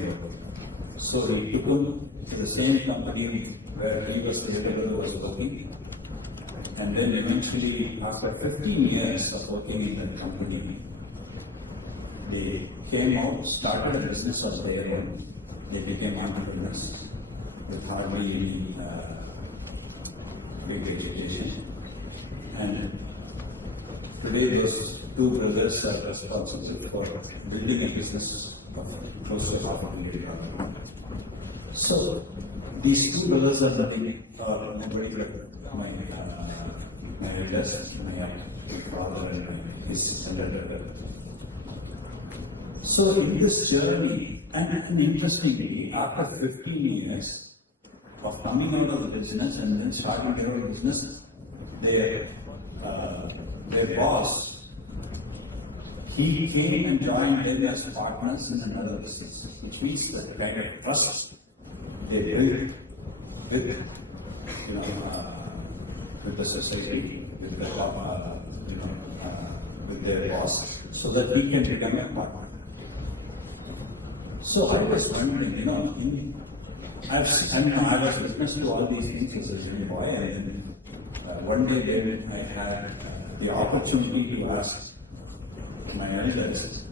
So he took him to the same company where he was the younger brother was working. And then eventually, after 15 years of working in that company, they came out, started a business of their own. They became entrepreneurs with hardly any big education. And today those 2 brothers are responsible for building a business of close to $500 million. So these 2 brothers are living, nobody like my eldest, my father and his elder brother. So in this journey, and interestingly, after 15 years of coming out of the business and then starting their own business, their boss, he came and joined them as partners in another business, which means the kind of trust they built with the society, with their boss, so that he can become a partner. So I was wondering, I was witness to all these things as a young boy, and one day when I had the opportunity to ask my elders,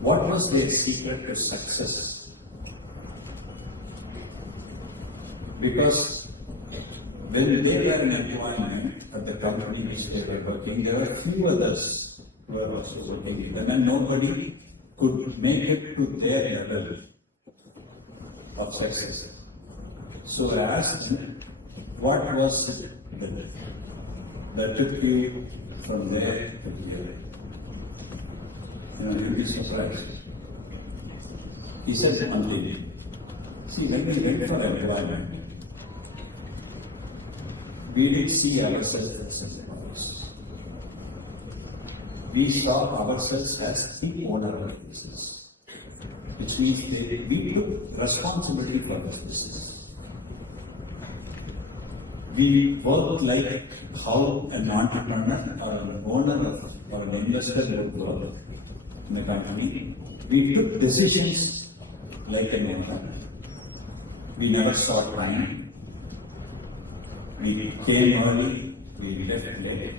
what was their secret to success? Because when they were in employment at the company which they were working, there were few others who were also working in them, and nobody could make it to their level of success. So I asked them, what was it that took you from there to here? You'll be surprised. He said one thing. See, when we went for employment, we didn't see ourselves as employees. We saw ourselves as the owner of the business, which means we took responsibility for this business. We worked like how an entrepreneur or an owner or an investor would work in the company. We took decisions like an owner. We never saw time. We came early, we left late.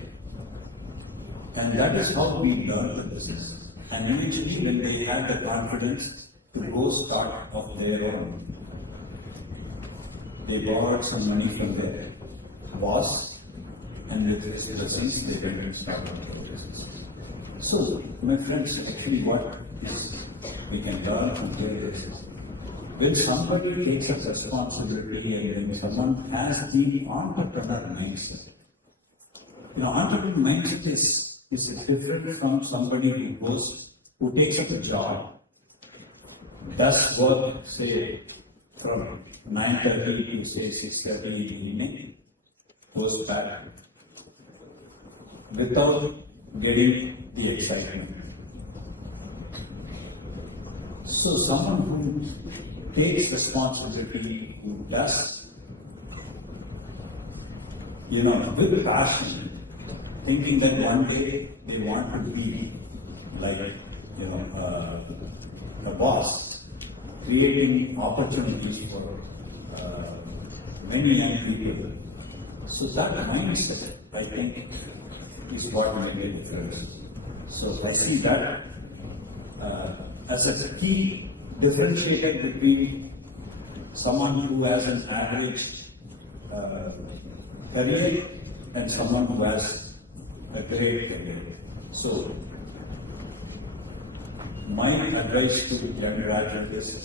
And that is how we learned the business. And eventually, when they had the confidence to go start of their own, they borrowed some money from their boss, and with his blessings, they went and started their business. So, my friends, actually, what we can learn from here is when somebody takes up responsibility and when someone has the entrepreneur mindset. Entrepreneur mindset is different from somebody who takes up a job, does work, say, from 9:30 to say 6:30 in the evening, goes back without getting the excitement. So someone who takes responsibility, who does, with passion, thinking that one day they want to be like, a boss, creating opportunities for many young people. So that mindset, I think, is what makes a difference. So I see that as a key differentiator between someone who has an average career and someone who has a great career. So, my advice to young graduates is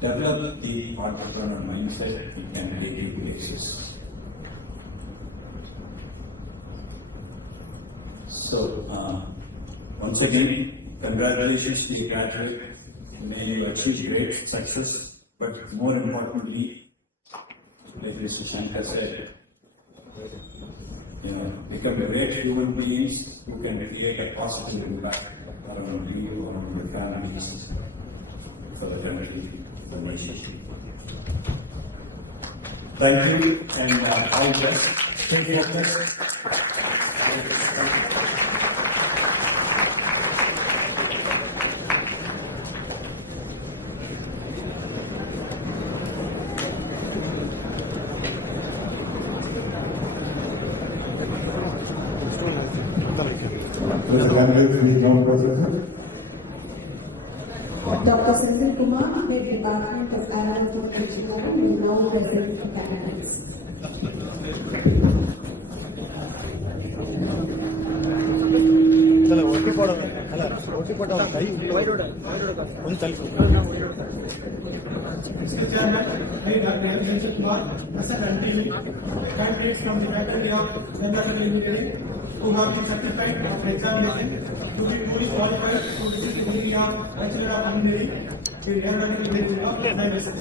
develop the entrepreneur mindset. It can take you places. So, once again, congratulations to the graduate. May you achieve great success, but more importantly, like Mr. Shankar said, become great human beings who can create a positive impact around you, around your families, for the country, for the nation. Thank you, and all the best. Stay focused. Dr. Sanjay Kumar, Head Department of Aeronautical Engineering, is now present for candidates. Mr. Chairman, I, Dr. Sanjay Kumar, present and dealing candidates from the Faculty of Aeronautical Engineering who have been certified after examination to be fully qualified to receive the degree of Bachelor of Engineering in Aeronautical Engineering of Sciences.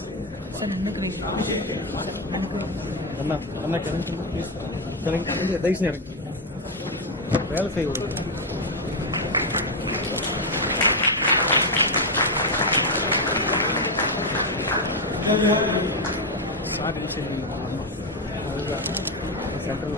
అన్న current please current దయచేసి వేళ చేయకూడదు sir central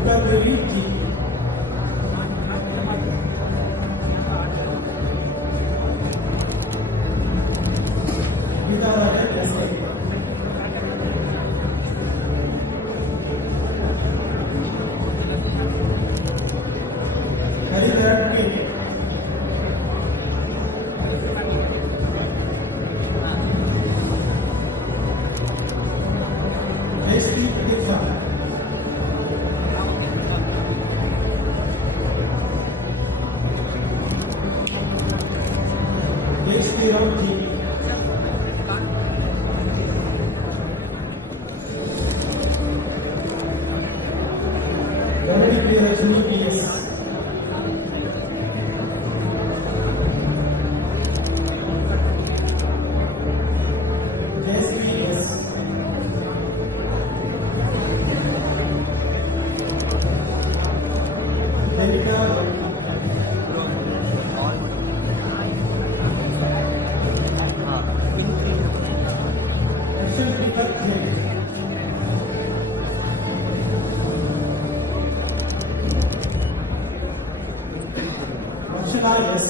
Kumaraguru Ji. Vidarajan S.A. Hariharan K. S.T. Pritha. S.T. Ramji. Ramani Rajni P.S. S.P.S. Delta Action Peter K. Archana S.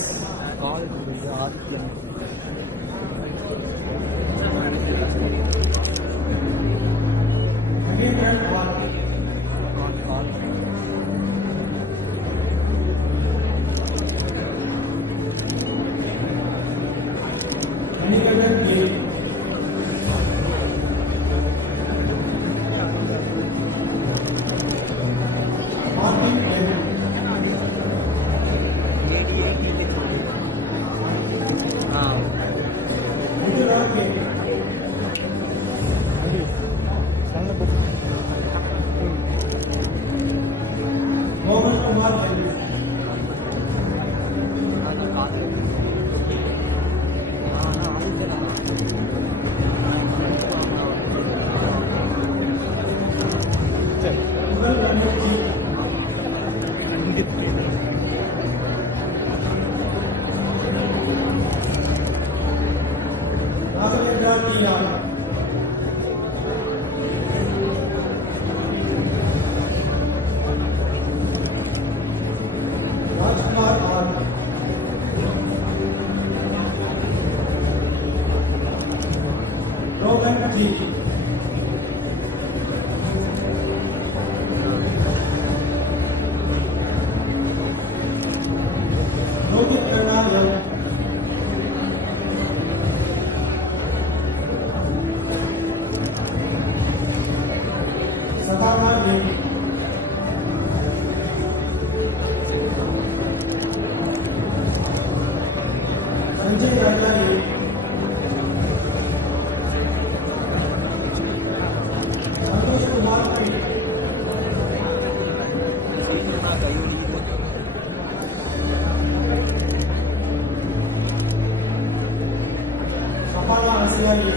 Again and one. Manikandan A. Martin M. Vidura K. Mohan Kumar Devi. Mughal Ramesh Ji. Raghavendra T.R. Rajkumar R. Rohan G. Rohit Karnal. Sadhana D. Sanjay Raja A. Santosh Kumar P. Kapala Asya A.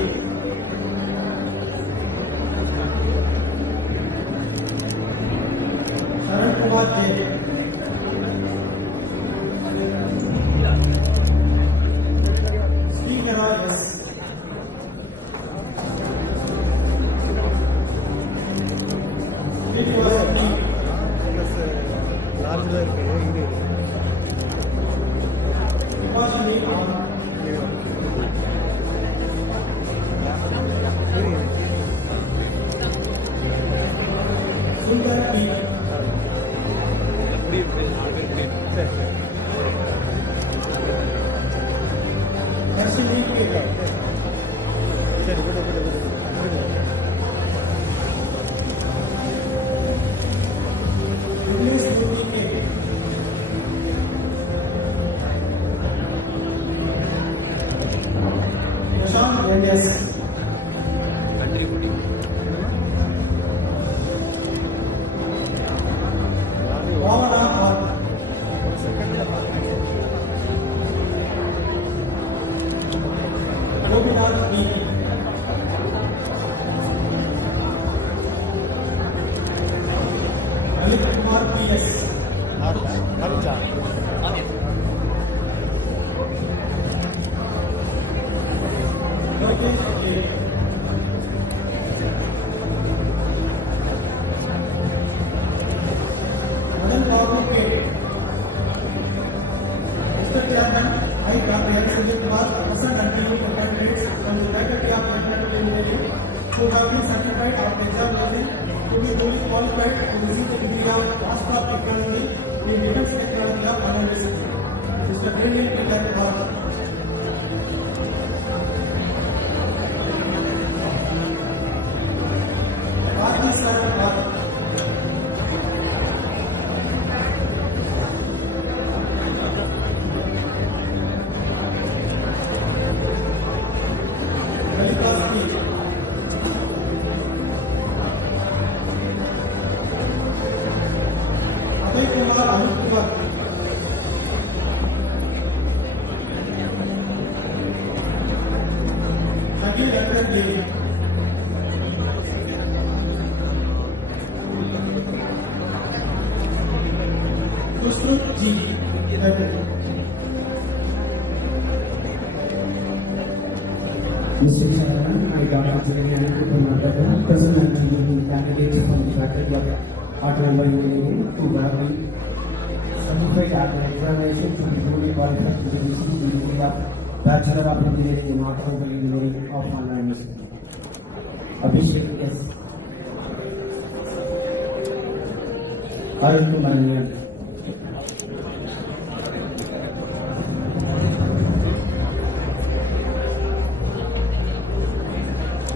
Sharan Kumar J. Speaker S. It was D. Vipashani R. Sundar P. Darshini K. English Movie K. Prashant N.S. Bhavana R. Gopinath B. Lalit Kumar P.S. Lokesh Kumaraguru came. Mr. Chairman, I Sanjay Kumar, present and delivering candidates from the Faculty of Mechanical Engineering who have been certified of examination to be duly qualified to receive the degree of Master of Technology in Defense Technology of Analysis. Mr. Brilliant Peter Kumar. Mr. Chairman, I Dr. Kumaraguru, President and Delivering candidates from the Faculty of Automobile Engineering who have been certified after examination to be duly qualified to receive the degree of Bachelor of Engineering in Automobile Engineering of Analysis. Abhishek S. Arun Kumar.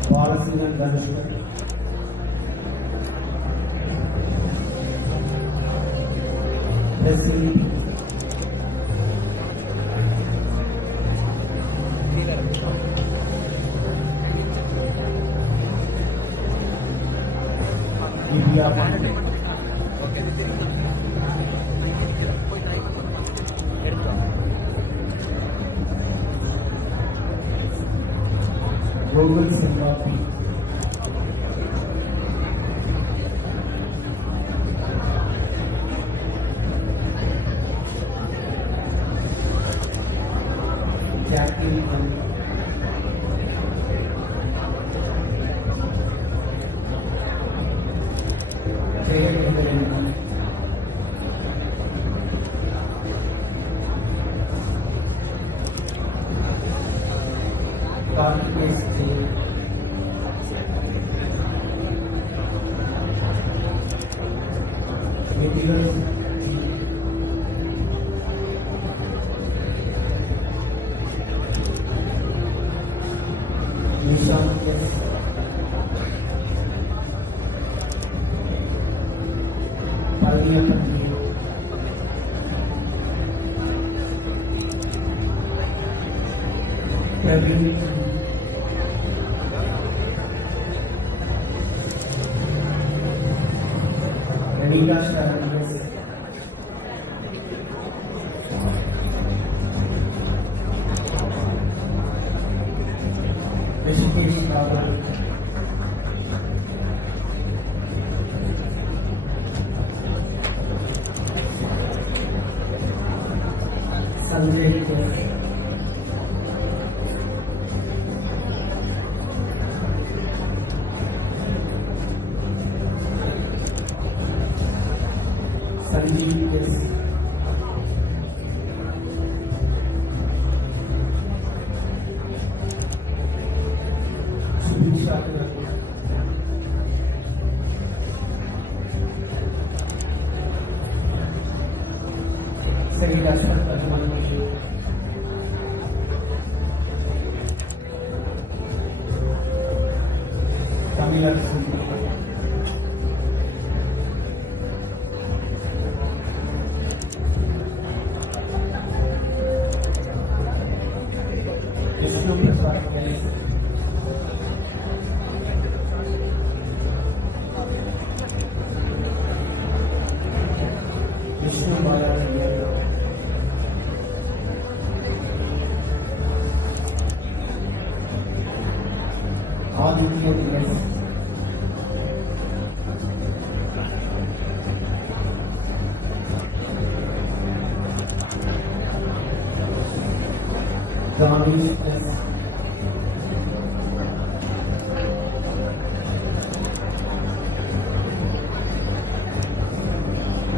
Policy and management. President. India. Global Zimbabwe. Jacqueline.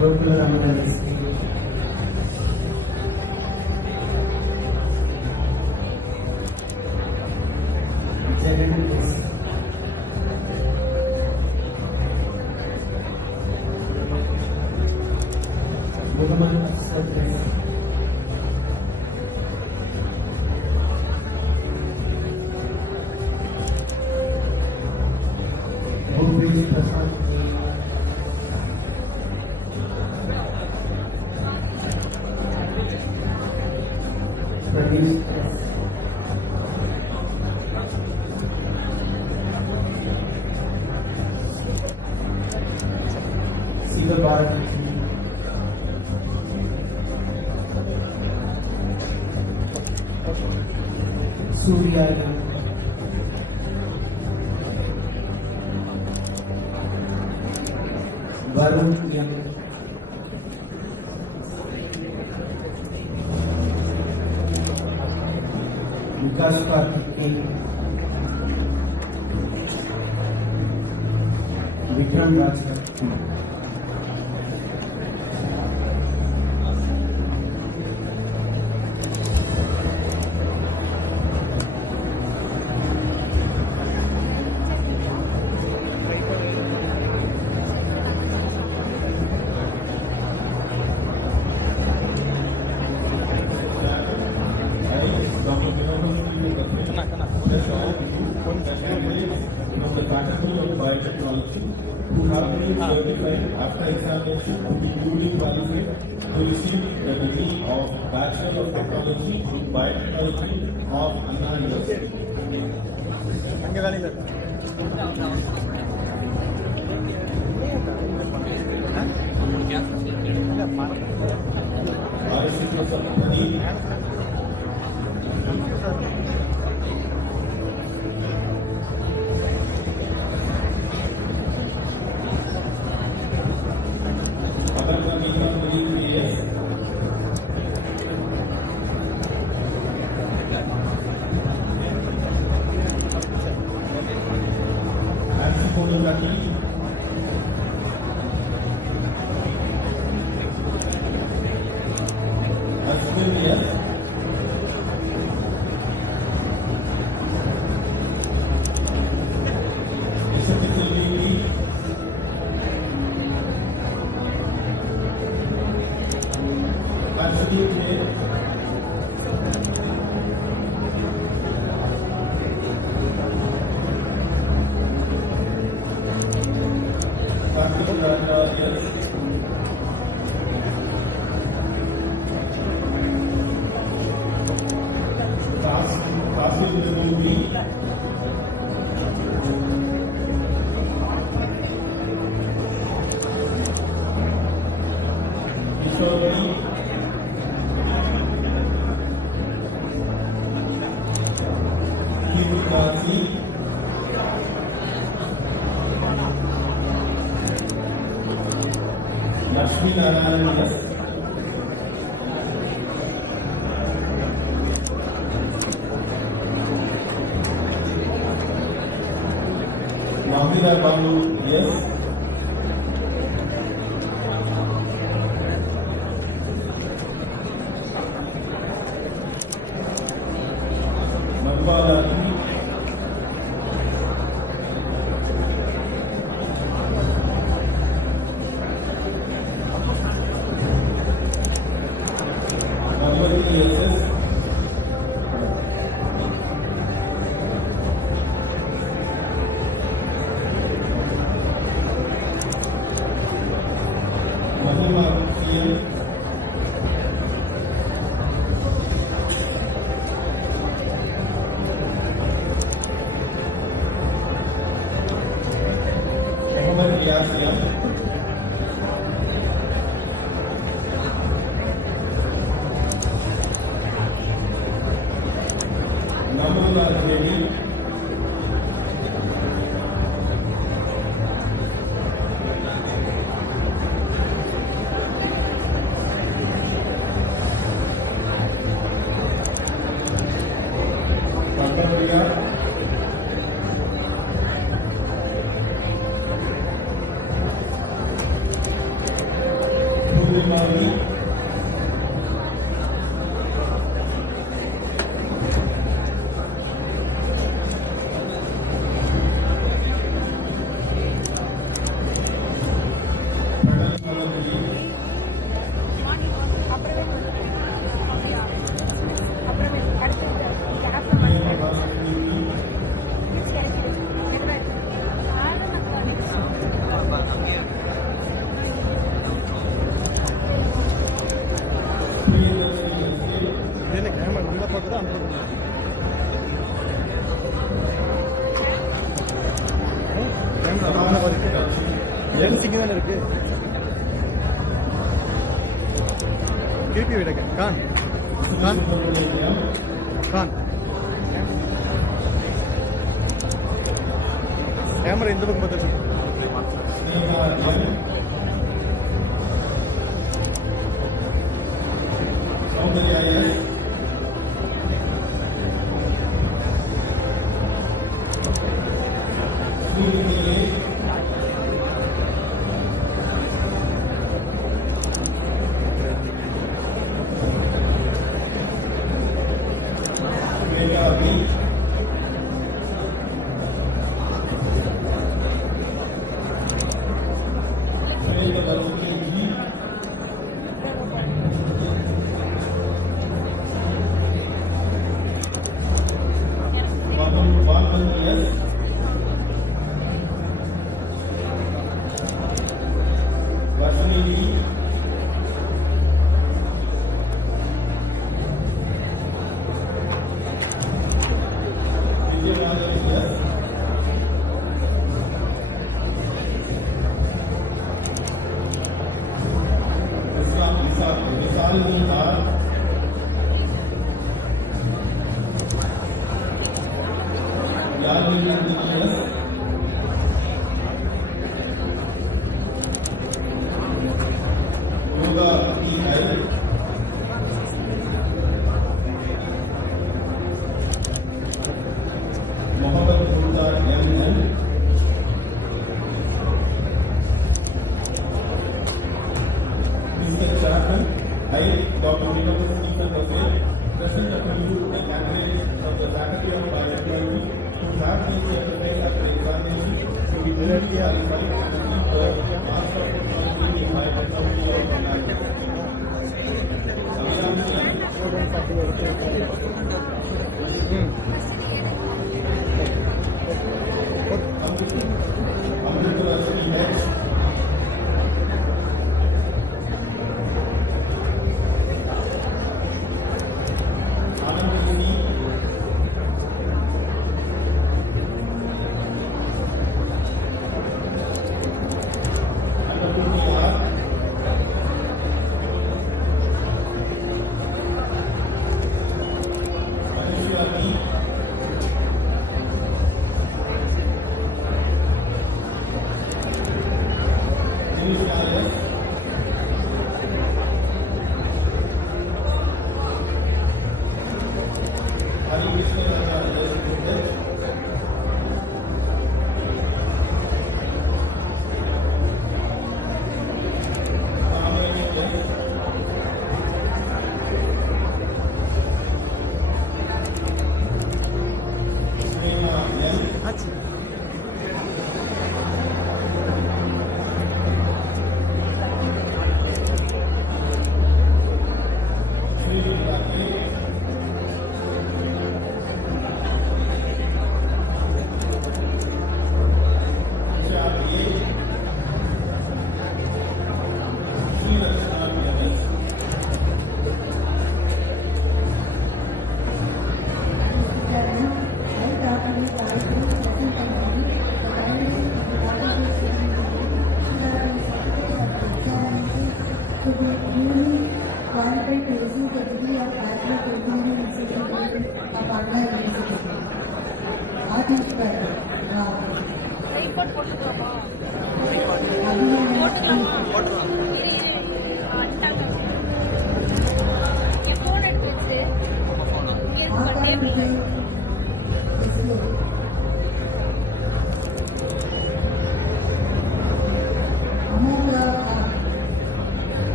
Gokula Ramadhan. Surya Varun yang Vikas Kartikeyan Vikram Raja the Faculty of Biotechnology who have been certified after examination including qualified to receive the degree of Bachelor of Technology in Biotechnology of Anna University. என்ன camera உள்ள பார்க்குறா அந்த camera இருக்கு lens இங்கே தானே இருக்கு திருப்பி விடுங்க கான் கான் கான் கேமரா இந்த பக்கம் பார்த்து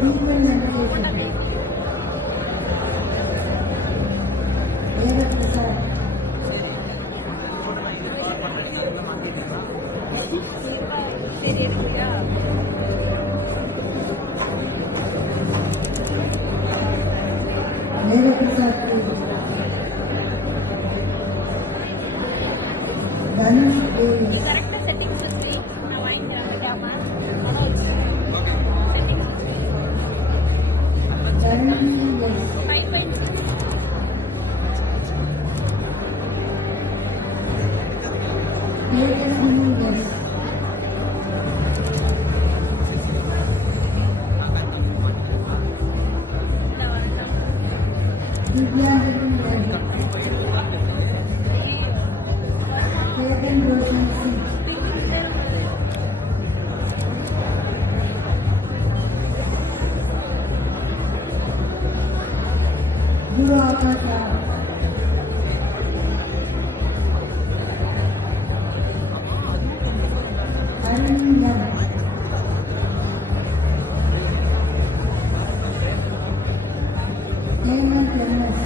Deepen meditation. Veda Prasad. Veda Prasad. Dhanush Devi. Correct settings history. Now I camera. Settings history. Dhanush yes. 5.6. Tejaswini yes. Vidyadhari yes. Ketan Roshan C. Guru Akash Rao. Arun Yam. Hemant MS.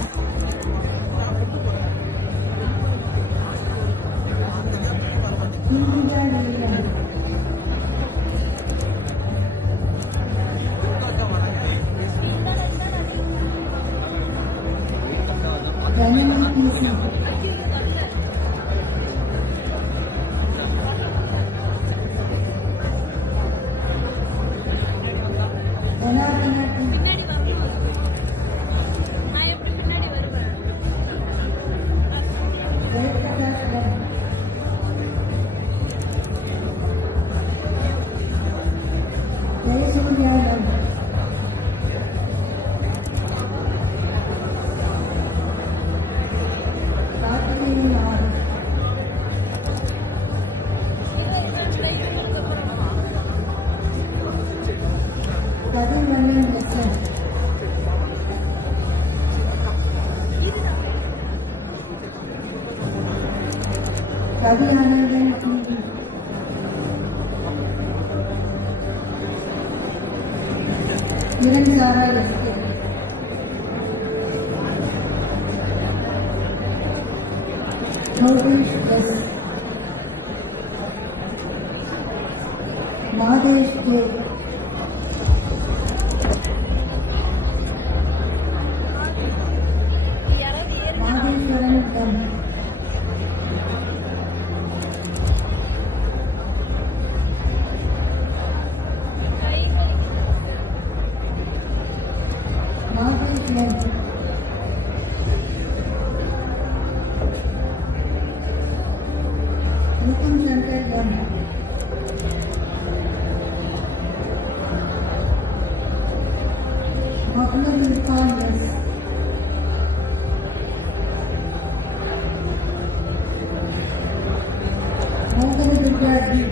Indira William. Janani PC. Janardana T. பின்னாடி வரணும். நான் எப்படி பின்னாடி வருவேன்? Jayprakash M. Jayasuriya M. Karthikeyan R. Kadimanian S. Kadi Anandan TV. Kiran Sara SK. Novish S. Mahesh J. யாராவது ஏறு. Maheshwaran M. கை வலிக்குது. Mahesh M. Nitin Shankar M. Mohammed Irfan S. Mohan Durga D.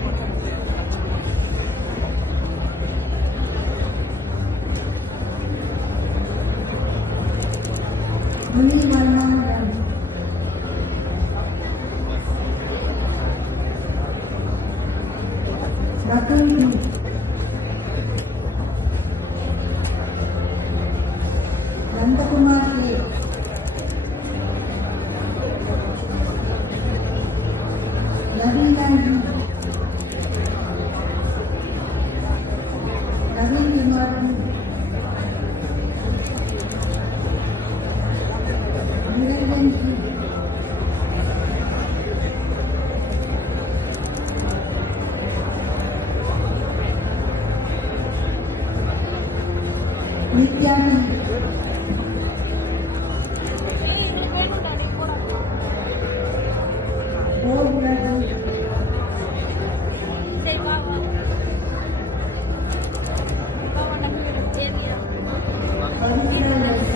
Muni Varma M. Ratul D. Nandakumar A. Lavina D. Naveen Kumar D. Niranjan G. Nitya D. ஏய், இது வேணும்டா, நீ போடா. Bhojra D. சரி, வா, வா. வா, வா, டக்கு விடு. ஏறியா? Pavitra S.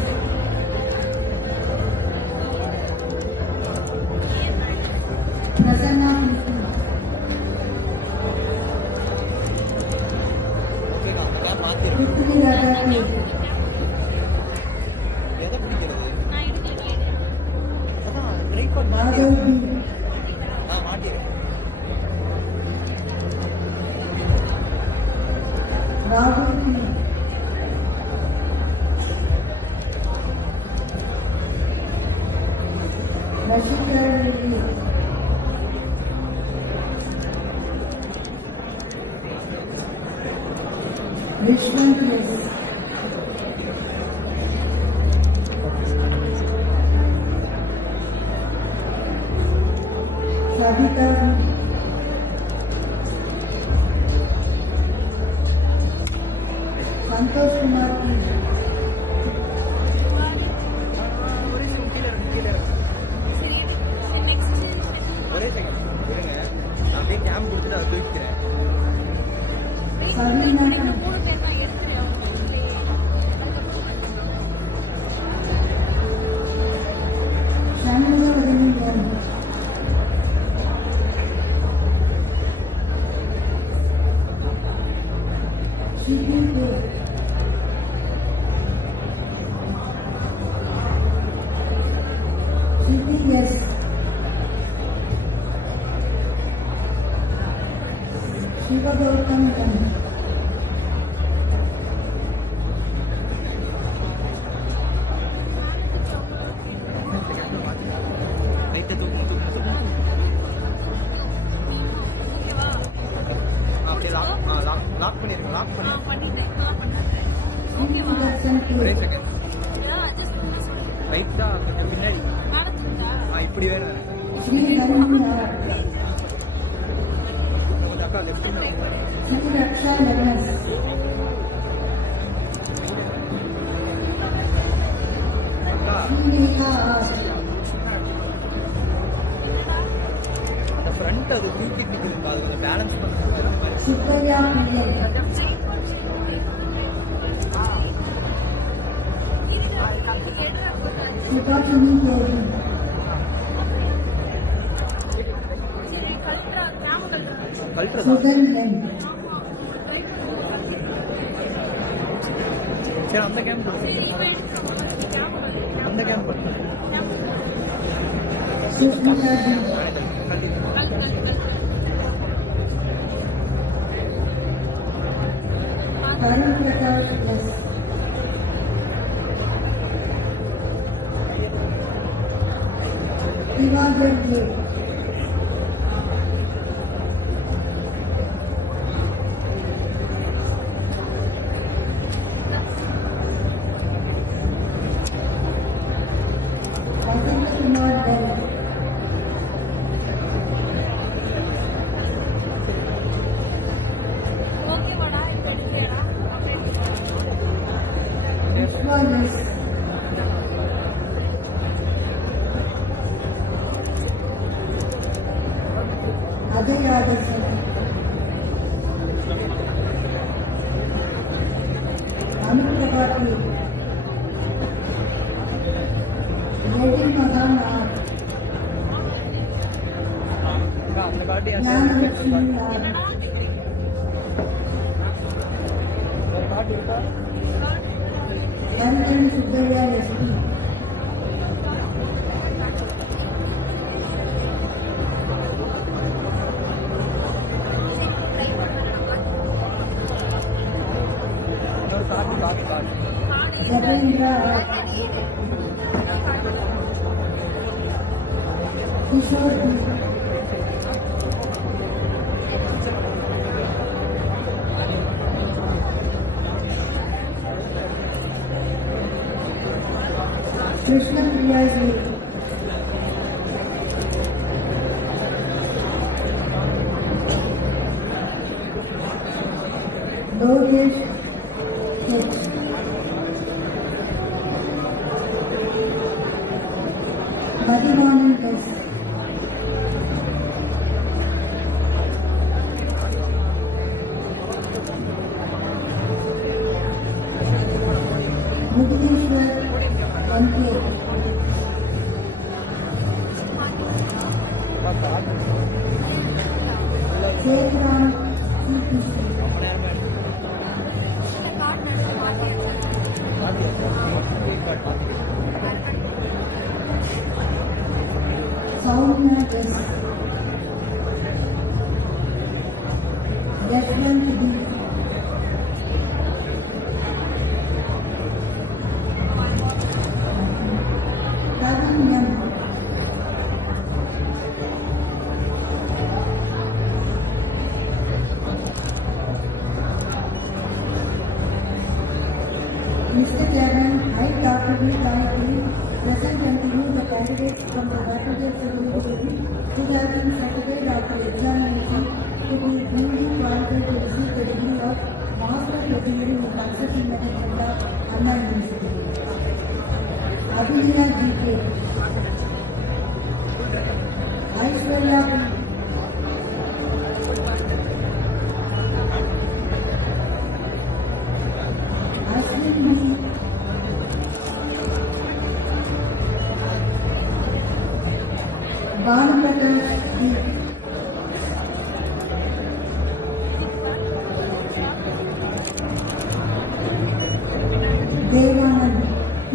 Prasanna Krishna. Prithvi Radha K. நான் எடுக்கல, நீ எடு. Madhav B. Rahul P. Vishwant, yes. Savita, Santosh Kumar, சரி நெக்ஸ்ட் ஒரே செகண்ட் விடுங்க நான் அப்படியே கேம் கொடுத்துட்டு அதை தூக்கிக்கிறேன் Savina, 3 பேர் தான் எடுத்துறேன் Shanmugha Vadanyan, Shivu, Shivu, yes. Shiva Gautam, லைட்டை தூக்கணும் ஓகேவா அப்படியே லாக் பண்ணிருங்க லாக் பண்ணி பண்ணிட்டேன் இப்பதான் பண்ணேன் ஓகேவா ஒரே Darshan, செகண்ட் அட்ஜஸ்ட் பண்ண சொல்லுங்க லைட்டா கொஞ்சம் பின்னாடி நடந்துருக்கா இப்படி வேணும் Sri Narayan, கொஞ்சம் அக்கா லெஃப்ட் Sri Raksha Lagas, அக்கா Sri Neha, அந்த ஃப்ரண்ட் அது தூக்கிட்டு நிற்குதுக்கா அது கொஞ்சம் பேலன்ஸ் பண்ணுற மாதிரி Supriya Pillai, Subhashini Devi, சரி கல்ட்ரா கிராம கல்ட்ரா கல்ட்டுறதா Sudan Hen, சரி அந்த கேம் கொடுங்க சரி இவன் எடுத்துக்கோ கிராம கல்ட்ரா அந்த கேம் பண்ணுங்க Sushmita Ji, Tarun Prakash, yes. Divagar J, Ajit Kumar Bell, ஓகேவாடா இப்போ எடுக்கலையாடா Vishwa, yes. Ajay Radhasan, Anup Tripathi, Lady Madan R, அக்கா அந்த காட்டி Jnana Lakshmi R, ஒரு காட்டு இருக்கா N. Subbarya SP, இன்னொரு காட்டு காட்டு Jatendra R, Kishore P, Krishna Priya Ji, Lokesh H, Madhivanan S, Mudishwar NK, Shekram CPC, Soumya S, Yashwant D, Tarun M, Mr. Chairman, I, Dr. B. Gayatri, present and you the candidates from the faculty of Kumaraguru who have been certified after examination to be duly qualified to receive the degree of Master of Engineering in Construction Management of Anna University. Abhinav G.K. Aishwarya P. Ashwin B. Bhanuprakash B. Devanand P.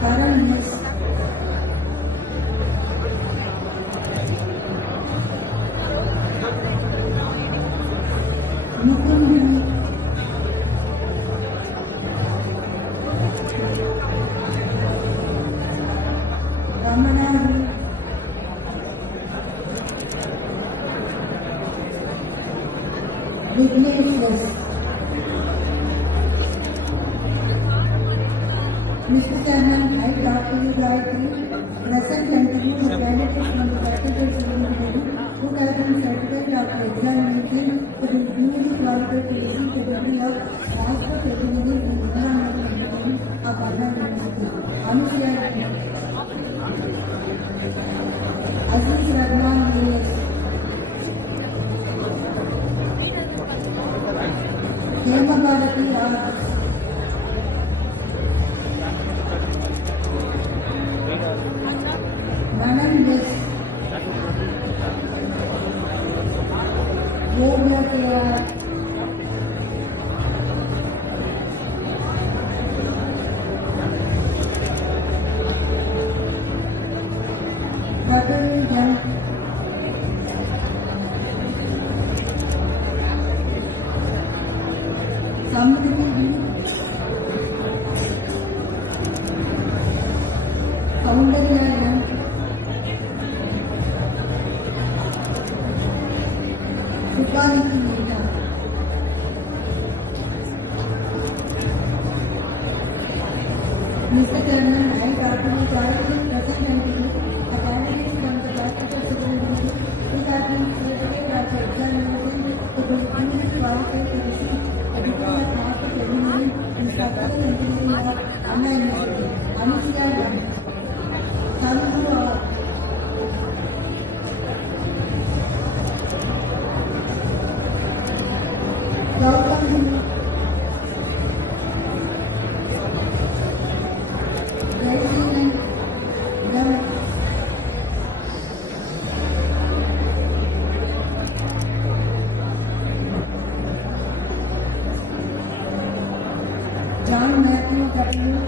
Karan S. Mukund B. Ramana B. Vignesh S. Mr. Chairman, I, Dr. B. Gayatri, present and you the candidates from the faculty of Kumaraguru who have been certified after examination to be duly qualified to receive the degree of Master of Engineering in Environmental Engineering of Anna University. Anushya P. Aziz Rahman A.S. Hemabharati R. Nanan S. Yogya K.R. Patel Jan. Samriti B. Soundarya Jan. Sukaniki Nita. Mr. Chairman, I, Dr. B. Gayatri, present and you the candidates from the faculty of Kumaraguru who have been certified after examination to be duly qualified to receive a degree of Master of Engineering in Structural Engineering of Anna University. Anushya Jan. Sadhu R. Gautam B. Jaisin Jan. John Matthew W.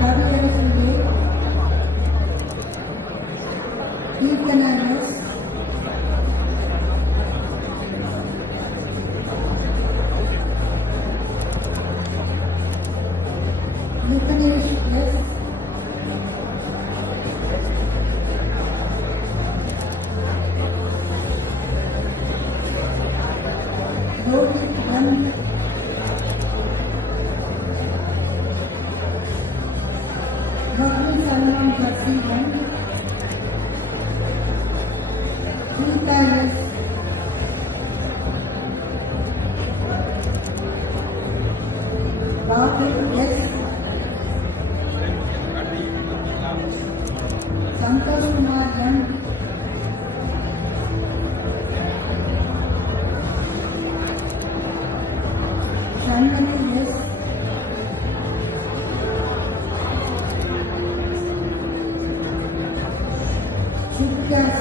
Javier Sule. Kirtana S. Lukanesh S. Rohit M. Bhakti Salman Bhakti M. Rita S. Rahul S. Santosh Kumar Jan. Shanmani S. Shukya C.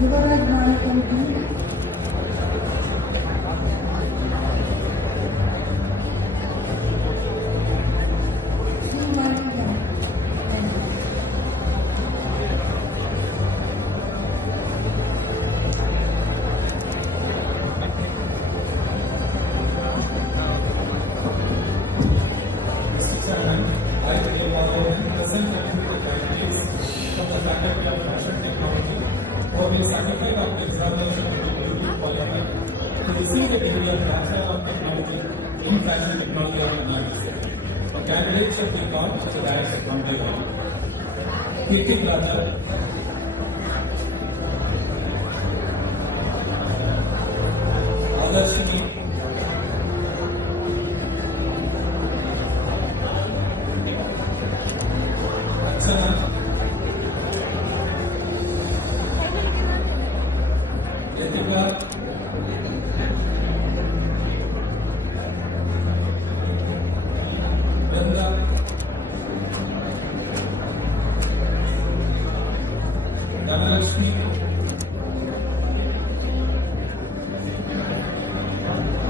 Yuvaraj Manakan P. Srimani Jan. or be certified of examination to be duly qualified to receive a degree of Bachelor of Technology in Fashion Technology or Analysis. The candidates shall be called to the dais one by one. Kirti Brother, Adarshini, Archana, Yatika, Brenda, Dhanalakshmi,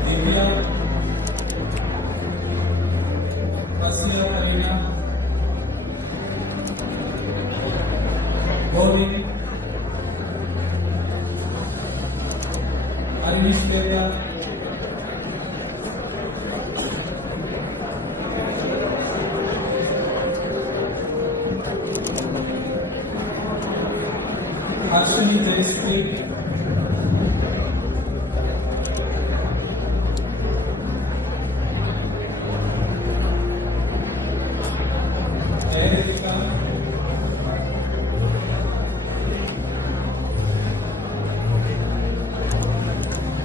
Divya, Vasya Karina, Govind, Arish Veda, Harshini Jayasri, Jayarika,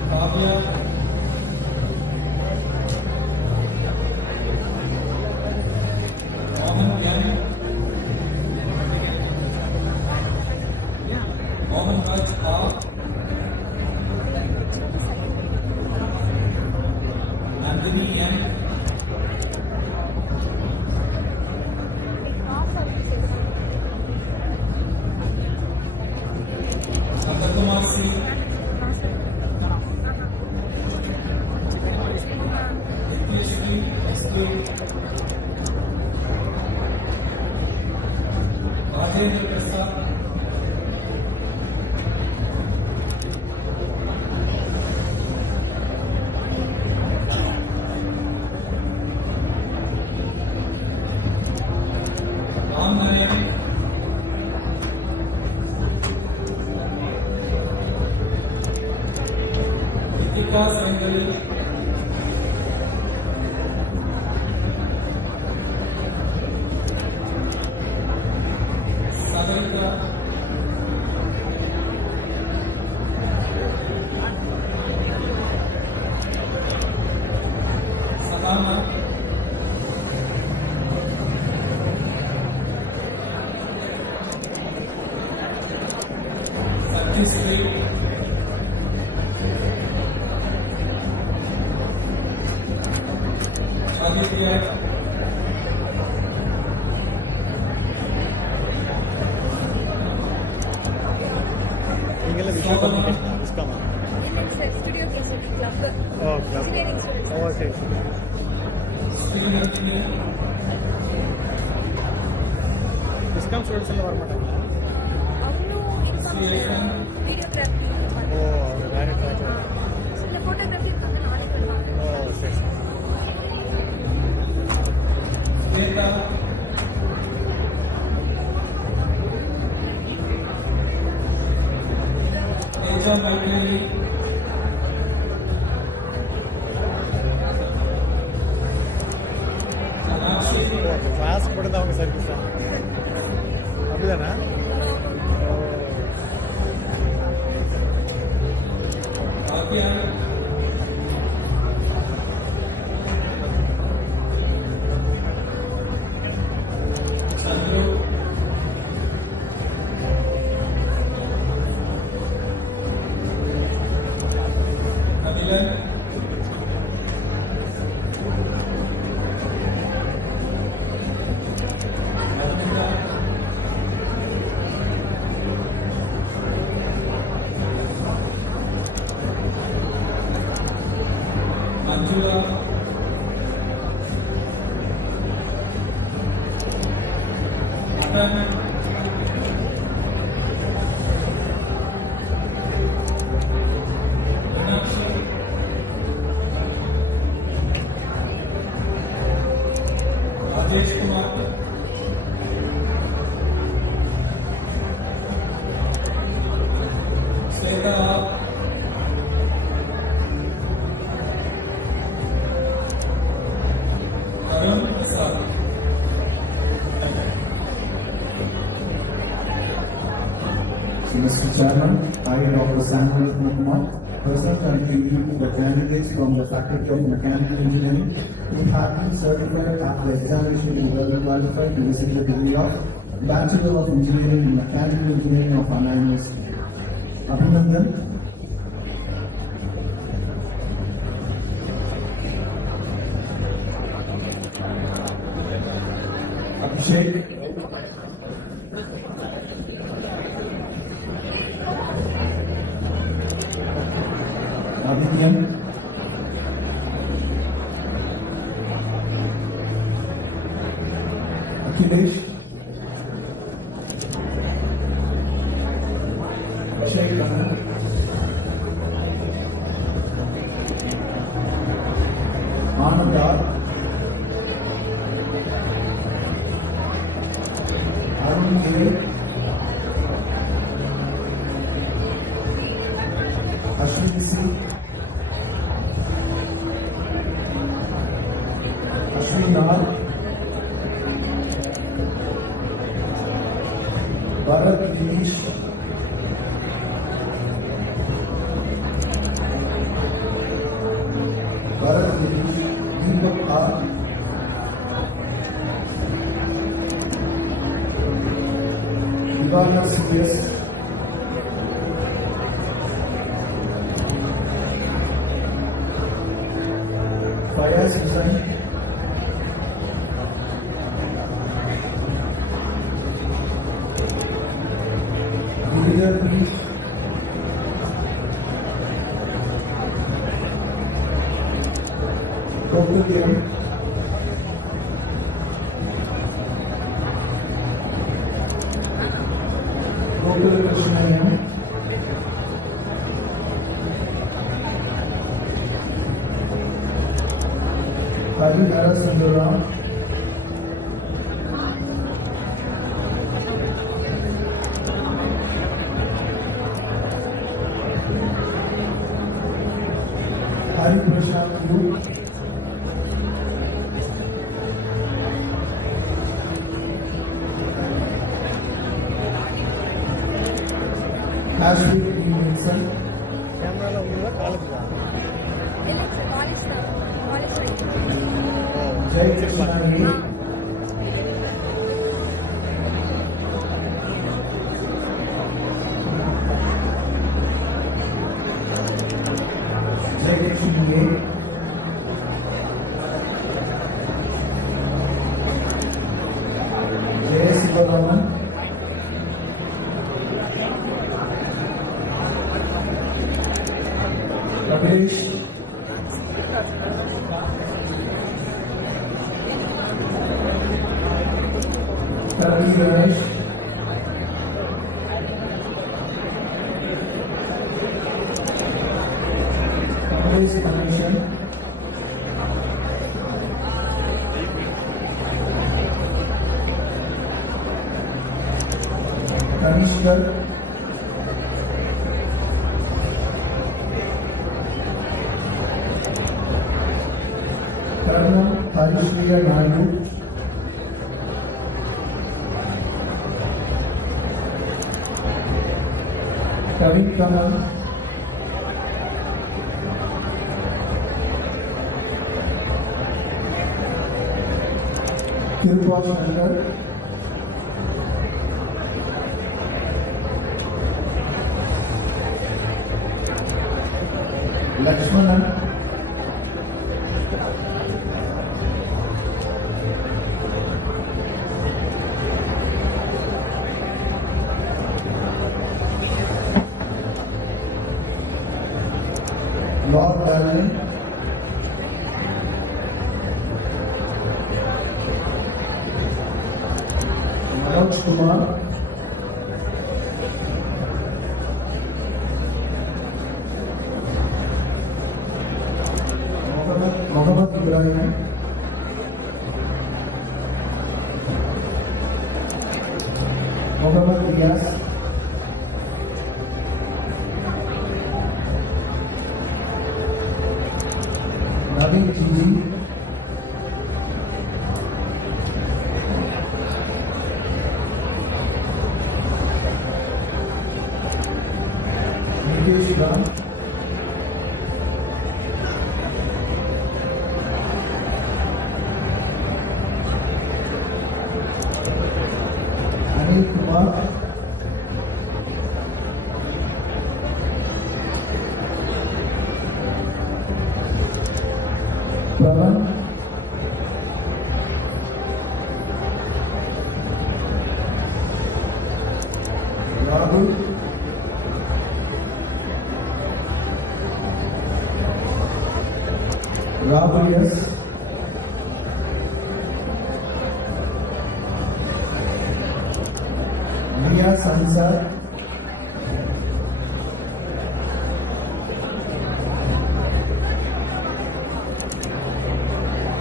Kavya, Mohan Gyan, Mohan Raj A, Nandini N, Sandakumar C, Nityashri SQ, Rajendra Prasad, Ram Narayan, Ritika Sangali, Sagarika, Sadama, Satyasri, Aditya, நீங்கள விஷயம் பண்ணிட்டீங்க டிஸ்காமா studio case club ஓ club engineering students ஓ சரி சரி Srinandini, DISCOM students எல்லாம் வர மாட்டாங்க அவங்களும் இருக்காங்க வீடியோகிராஃபி ஓ வேற ட்ராக் இந்த ஃபோட்டோகிராஃபி இருக்காங்க நாளைக்கு வருவாங்க ஓ சரி சரி Sweta, Teja Maitreyi, Anakshi, class மட்டும் தான் அவங்க சர்வீஸ் தான் அப்படிதானே Bhavya, Chandru, Nabilan, Arvinda, Manjula, Adan, Meenakshi, Rajesh Kumar, Chairman, I, Dr. Samuel Kumar, present and give you the candidates from the Faculty of Mechanical Engineering who have been certified after examination and well qualified to receive the degree of Bachelor of Engineering in Mechanical Engineering of Anna University. Abhinandan. Abhishek. Abhidyan. Akhilesh. Sheikh Anand. Ananda. Arun K. Ashwin C. Ashwin R. Bharat Dinesh. Bharat Dinesh. Deepak R. Ivana C.S. Fayaz Hussain. Gideon Reef. Kokuliam. Gokul Krishnayam. Hariharan Sundaram. Hari Prashant Yu. Ashwin E. Wilson. கேமரால உங்களுக்கு college தான் இல்லை sir college தான் college படிக்கிறேன் Jai Krishna E. Jai Krishna E. Jai Sivaraman. Ramesh. Ravi Ramesh. Ramesh Commission. Kanishkar. Karna Harishriya Naidu. Kavin Kamal. Kirpa Shankar. Lakshmanan. Lord Darling. Manoj Kumar. Mohammed Ibrahim. Mohammed Ilyas. Navin Gigi. Nikesh Ram, Anil Kumar, Pravan, Rahul, Rahul yes, Riya Sansar,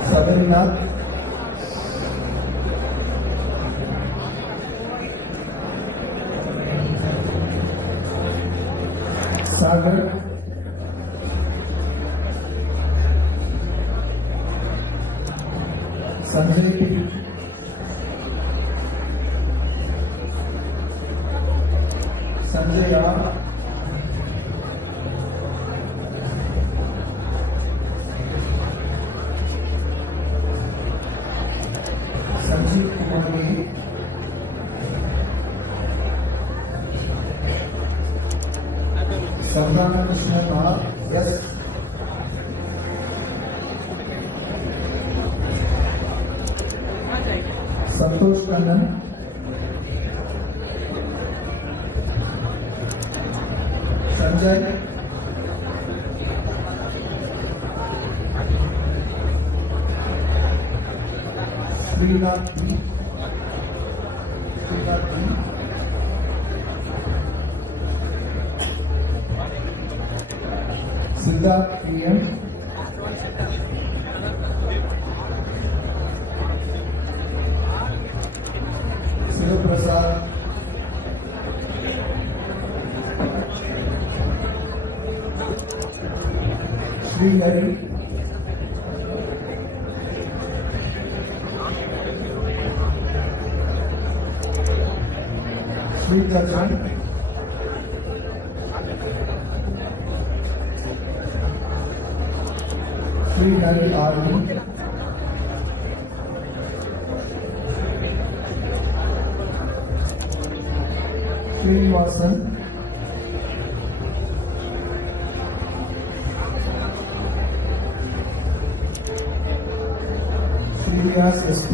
Sabarinath, Sagar, Sanjay P, Sanjay R, Sanjeev Kumar A, Sardana Krishnan R, yes. Santosh Kannan, Sanjay, Srinath P, Siddharth PM, Prasad, Sri Hari, Sri Kajan, Sri Hari Army, Srinivasan, Srinivas SP,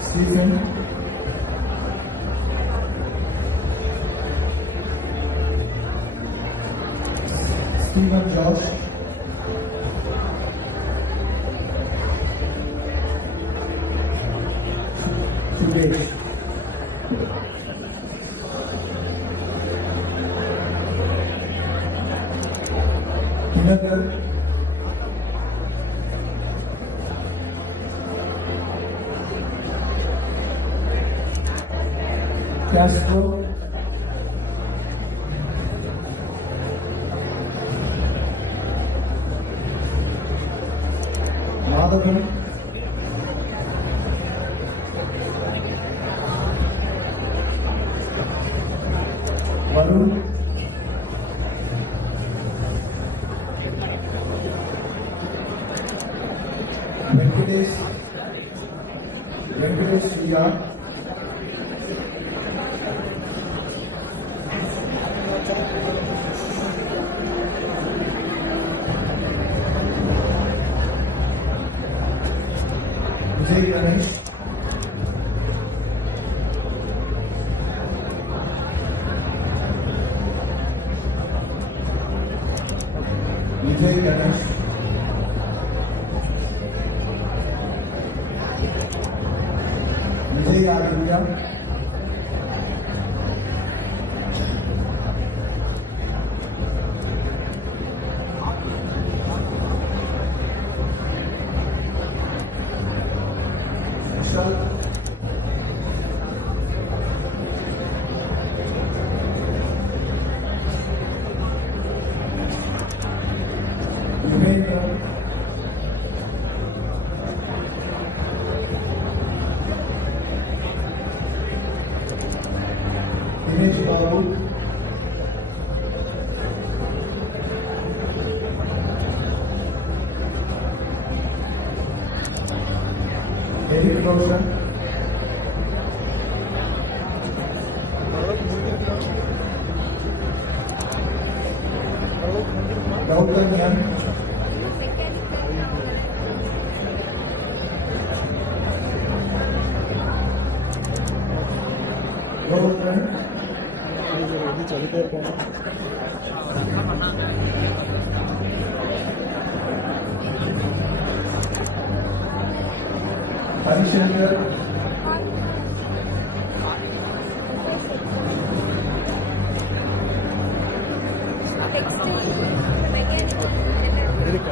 Stephen, Stephen Josh, Sudesh, Dinakar, Castro, Madhavan, Varun, Venkatesh Riya, Vijay Ganesh, Vijay Ganesh, Vijay Aditya, Vishal, Yuvendra, Dinesh Babu, Eric Roshan, Gautam Yan, Gautam, Harishankar,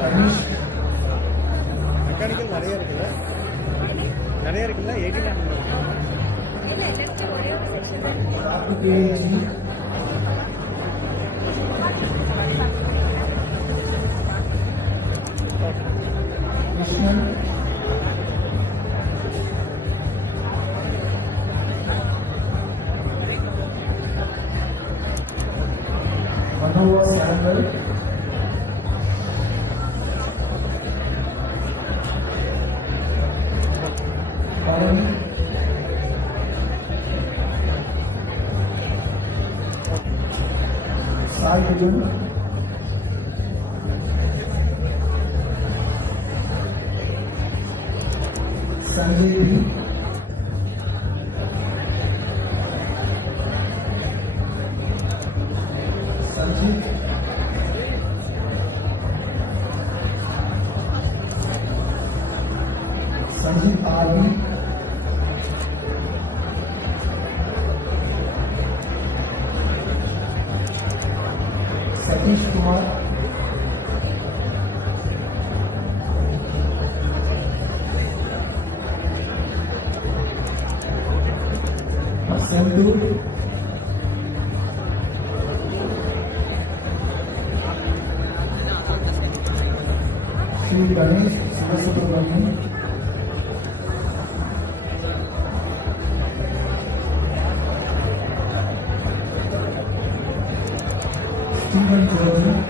Anish, mechanical நிறைய இருக்குல்ல நிறைய இருக்குல்ல 89 Karthikeyan, Krishnan, Manohar Samuel, Karan, Sai Vijan, Sanjay B, Sanjeev, Sanjeev R.V., Satish Kumar, Sandhu, Sri Ganesh Sivasubramanian, Stephen Jordan,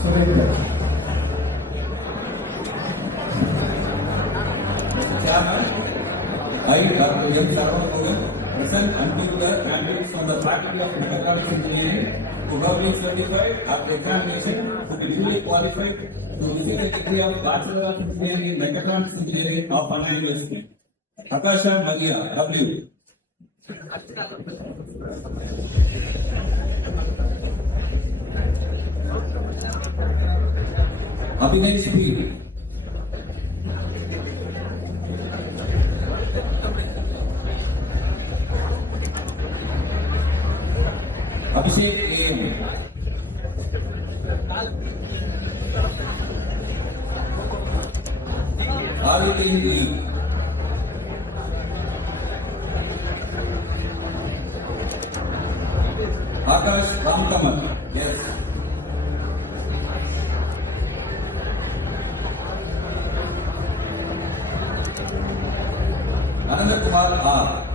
Surendra. Chairman, I, Dr. M. Saravakugan, present until the candidates from the Faculty of Mechatronics Engineering who have been certified after examination to be duly qualified to receive the degree of Bachelor of Engineering in Mechatronics Engineering of Anna University. Akasha Magia, W. Abhinay P. Abhishek A. Arvind E. Akash Ramkamal. Yes. Ananda Kumar R.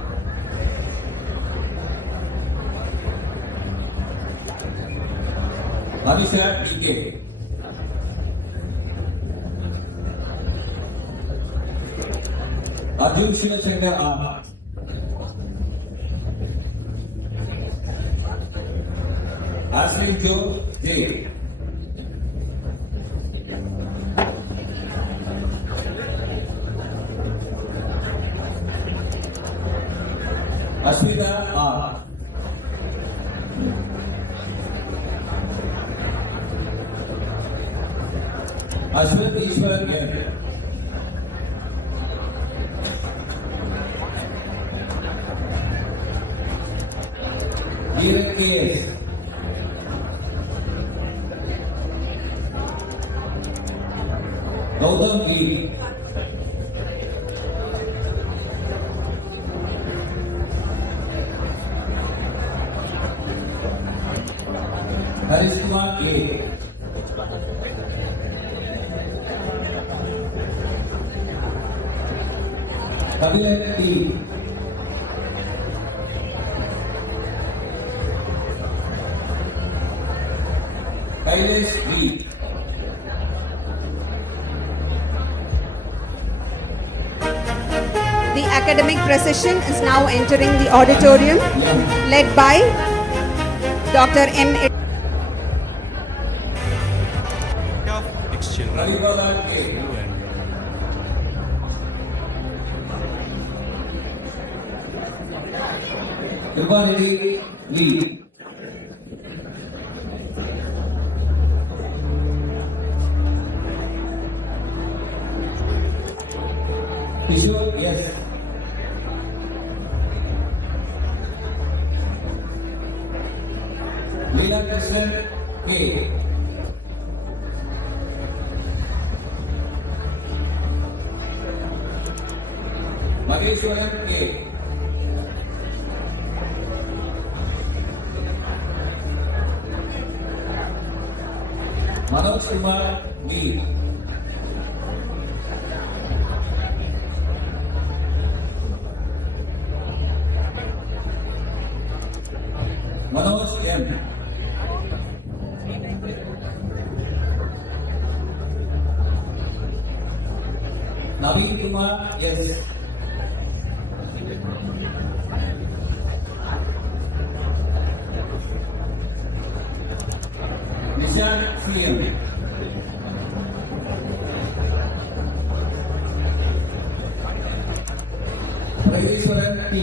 Abhishek D.K. Arjun Shivashankar R. Ashley Joe J. Ashwita R. Ashwat Ishwar M. Kiran K.S. Gautam B. Harish Kumar A. Kabilan T. Kailash B. The academic procession is now entering the auditorium, led by Dr. M. Haribalan K. Kripanidhi B. Kishore S. Leela Krishnan K. Maheshwaran K. Manoj Kumar B. Manoj M. Naveen Kumar S. Nishan CM. Prageswaran T.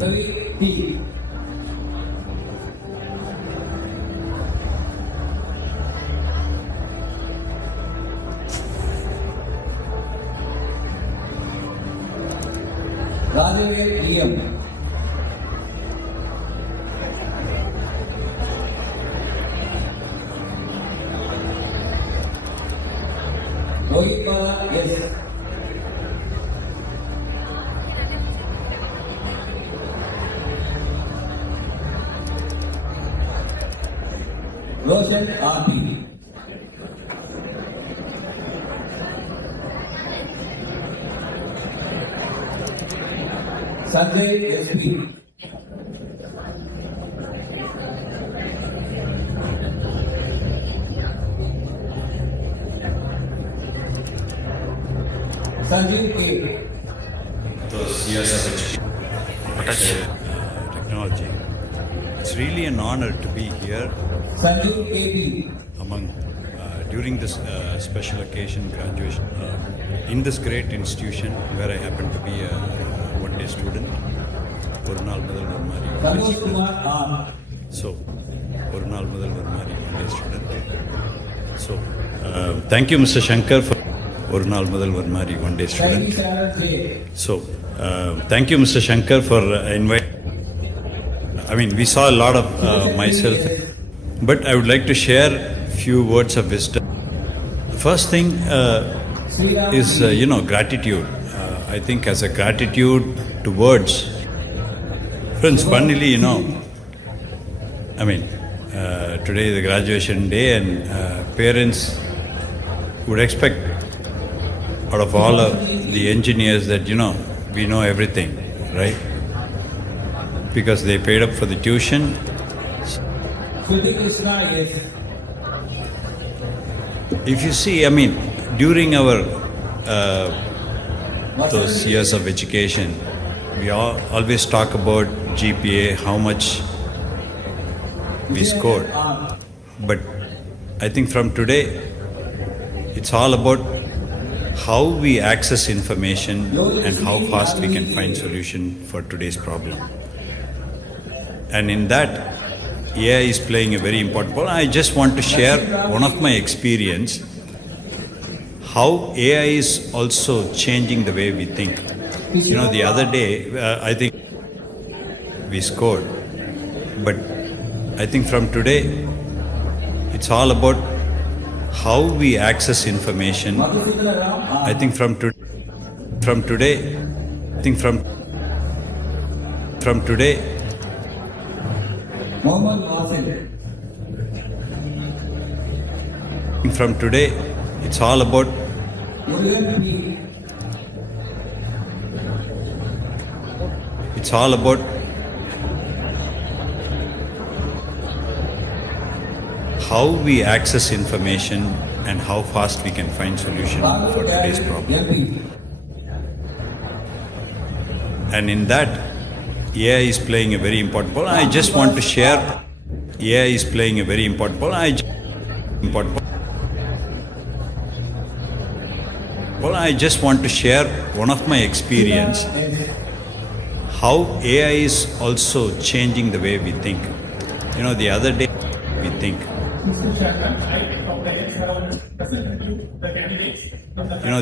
Ravi T. Rajaveer EM. Rohit Bala S. Roshan R.P. Sanjay S.P. Sanjeev K. Those years of technology. It's really an honor to be here Sanjeev K.B. among during this special occasion graduation in this great institution where I happen to be a one-day student. Orunal Mudal Varmari Santosh Kumar R. So, Orunal Mudal Varmari one-day student. So, thank you, Mr. Shankar, for Orunal Mudal Varmari one-day student. So, thank you, Mr. Shankar, for inviting. I mean, we saw a lot of myself, but I would like to share a few words of wisdom. The first thing is, gratitude. I think as a gratitude towards friends, funnily, today is the graduation day, and parents would expect out of all of the engineers that, we know everything, right? Because they paid up for the tuition. If you see, during our those years of education, we always talk about GPA, how much we scored. But I think from today, it's all about how we access information and how fast we can find solution for today's problem. And in that, AI is playing a very important role. I just want to share one of my experience, how AI is also changing the way we think. The other day, I think we scored. But I think from today, it's all about how we access information. I think from today, Mohammed Wasil. From today, it's all about how we access information and how fast we can find solution for today's problem. And in that, AI is playing a very important role. I just want to share AI is playing a very important role. I just want to share one of my experience, how AI is also changing the way we think. The other day we think. Mr. Chairman, I complaints around present you the candidates.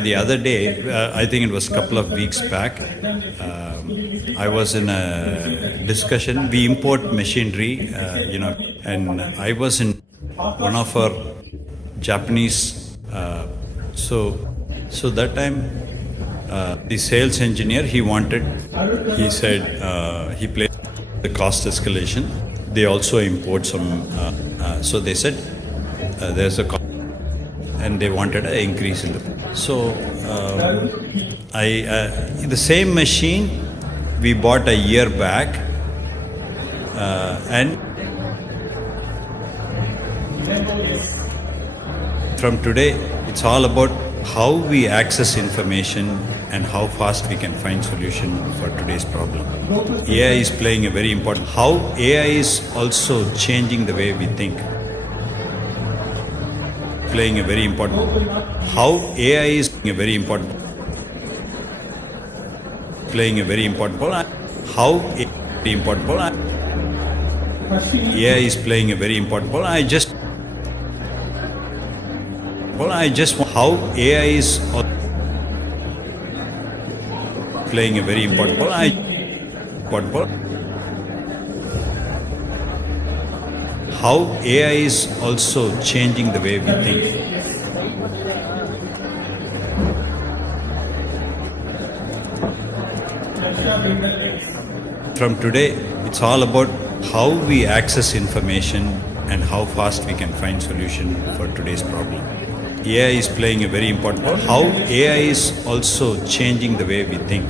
The other day, I think it was a couple of weeks back, I was in a discussion. We import machinery, and I was in one of our Japanese. So that time, the sales engineer, he said he played the cost escalation. They also import some. So they said there's a cost, and they wanted an increase in the. So the same machine we bought a year back, and from today, it's all about how we access information and how fast we can find solution for today's problem. AI is playing a very important. How AI is also changing the way we think. Playing a very important. How AI is a very important. Playing a very important role. How very important role. AI is playing a very important role. I just how AI is playing a very important role. How AI is also changing the way we think. From today, it's all about how we access information and how fast we can find solution for today's problem. AI is playing a very important role. How AI is also changing the way we think.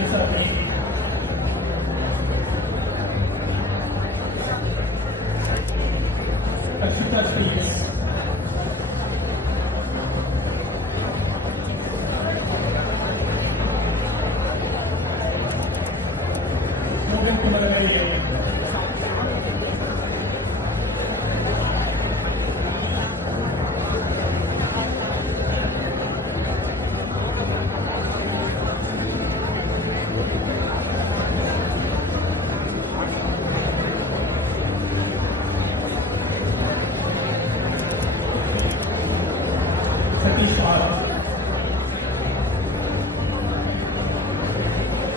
secretaries are named. Ashita, please. Moving Kumaraguru.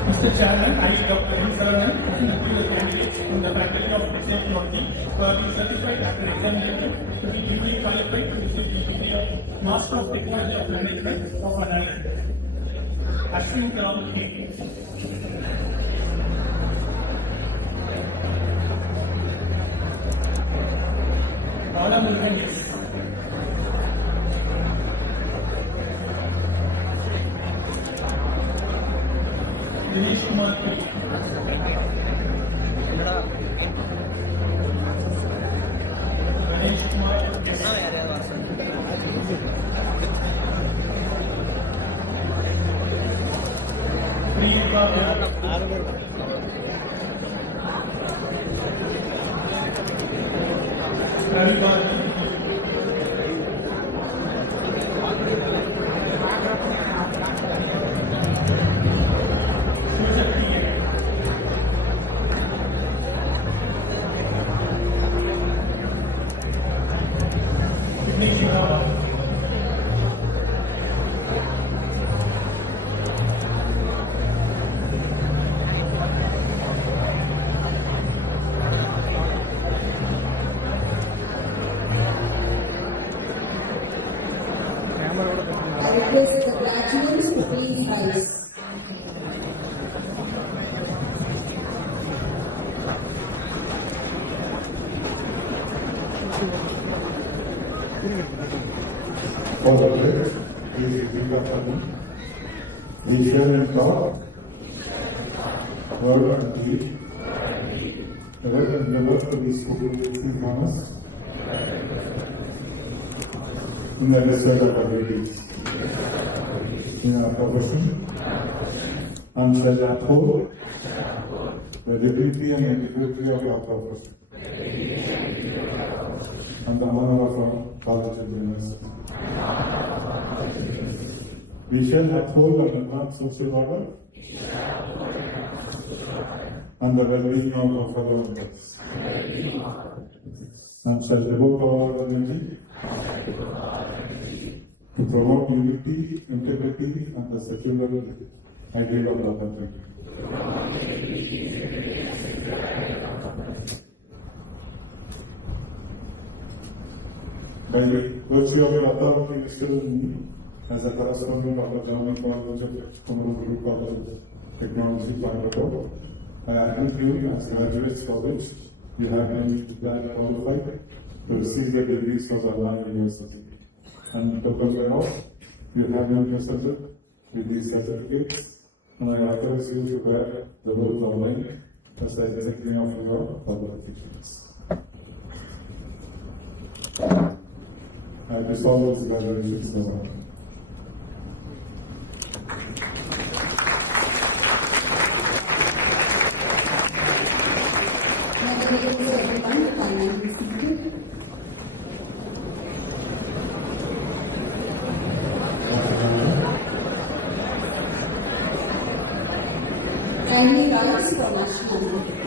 Mr. Chairman, I, Dr. N. Saranan, present the candidates from the Faculty of Technology who have been certified after examination to be duly qualified to receive the degree of Master of Technology of Management of Analytics. Ashwin Karam K. Bala Mulhan, yes. Dinesh Kumar K. Ganesh Kumar S. Priyanka Ravi Bharati. I request the graduates to please rise. For the pledge, please repeat after me. We shall impart word and deed, ever and never to be scrupulously honest in the respect of our duties in our profession, and shall uphold the dignity and integrity of our profession and the honor of our college and university. We shall uphold and advance social order and the well-being of our fellow members, and shall devote our energy to promote unity, integrity, and the secular ideal of the country. By virtue of your authority vested in me as a correspondent of the German College of Kumaraguru College of Technology, Kumaraguru, I admit you as graduates for which you have been qualified to receive the degrees from the Online University. And token thereof, you have been presented with these certificates, and I authorize you to wear the oath online as the executing of your qualifications. I dissolve this graduations now. Kindly rise for national.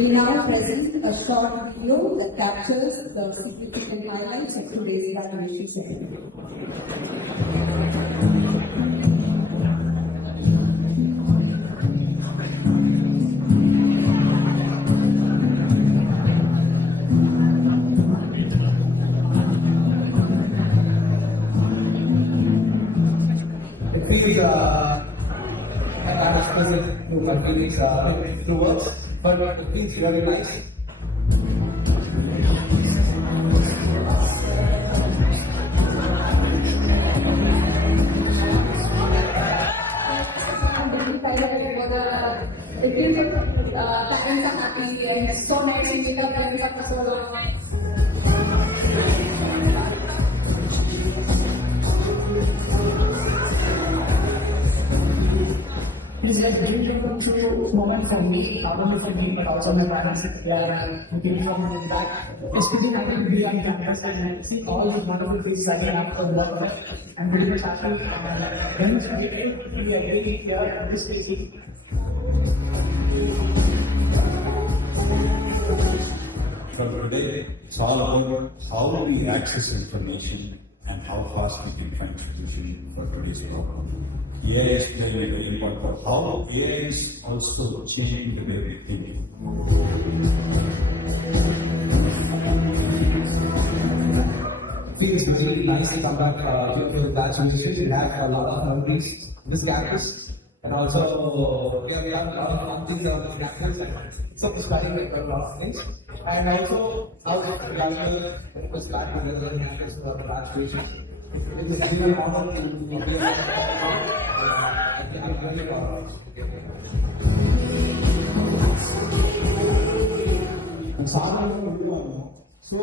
We now present a short video that captures the significant highlights of today's graduation ceremony. It feels I can't express it through my feelings through words, but it feels very nice. It gives parents are happy and it's so nice to meet up friends after so long. This is a very difficult moment for me, not only for me, but also my parents. They are looking from that. Especially happy to be on campus and see all these wonderful things I after work. I'm very much happy. And when we able to be really here at this stage. For today, it's all about how we access information and how fast we can find solution for today's problem. AI is playing a very important role. How AI is also changing the way we think. Feels really nice to come back here for the graduation. We have a lot of memories in this campus. And also, we have a lot of fun things on this campus. So inspiring a lot of things. And also, how the graduate was back together in campus for the graduation. It is actually an honor to be here. I'm very proud. So,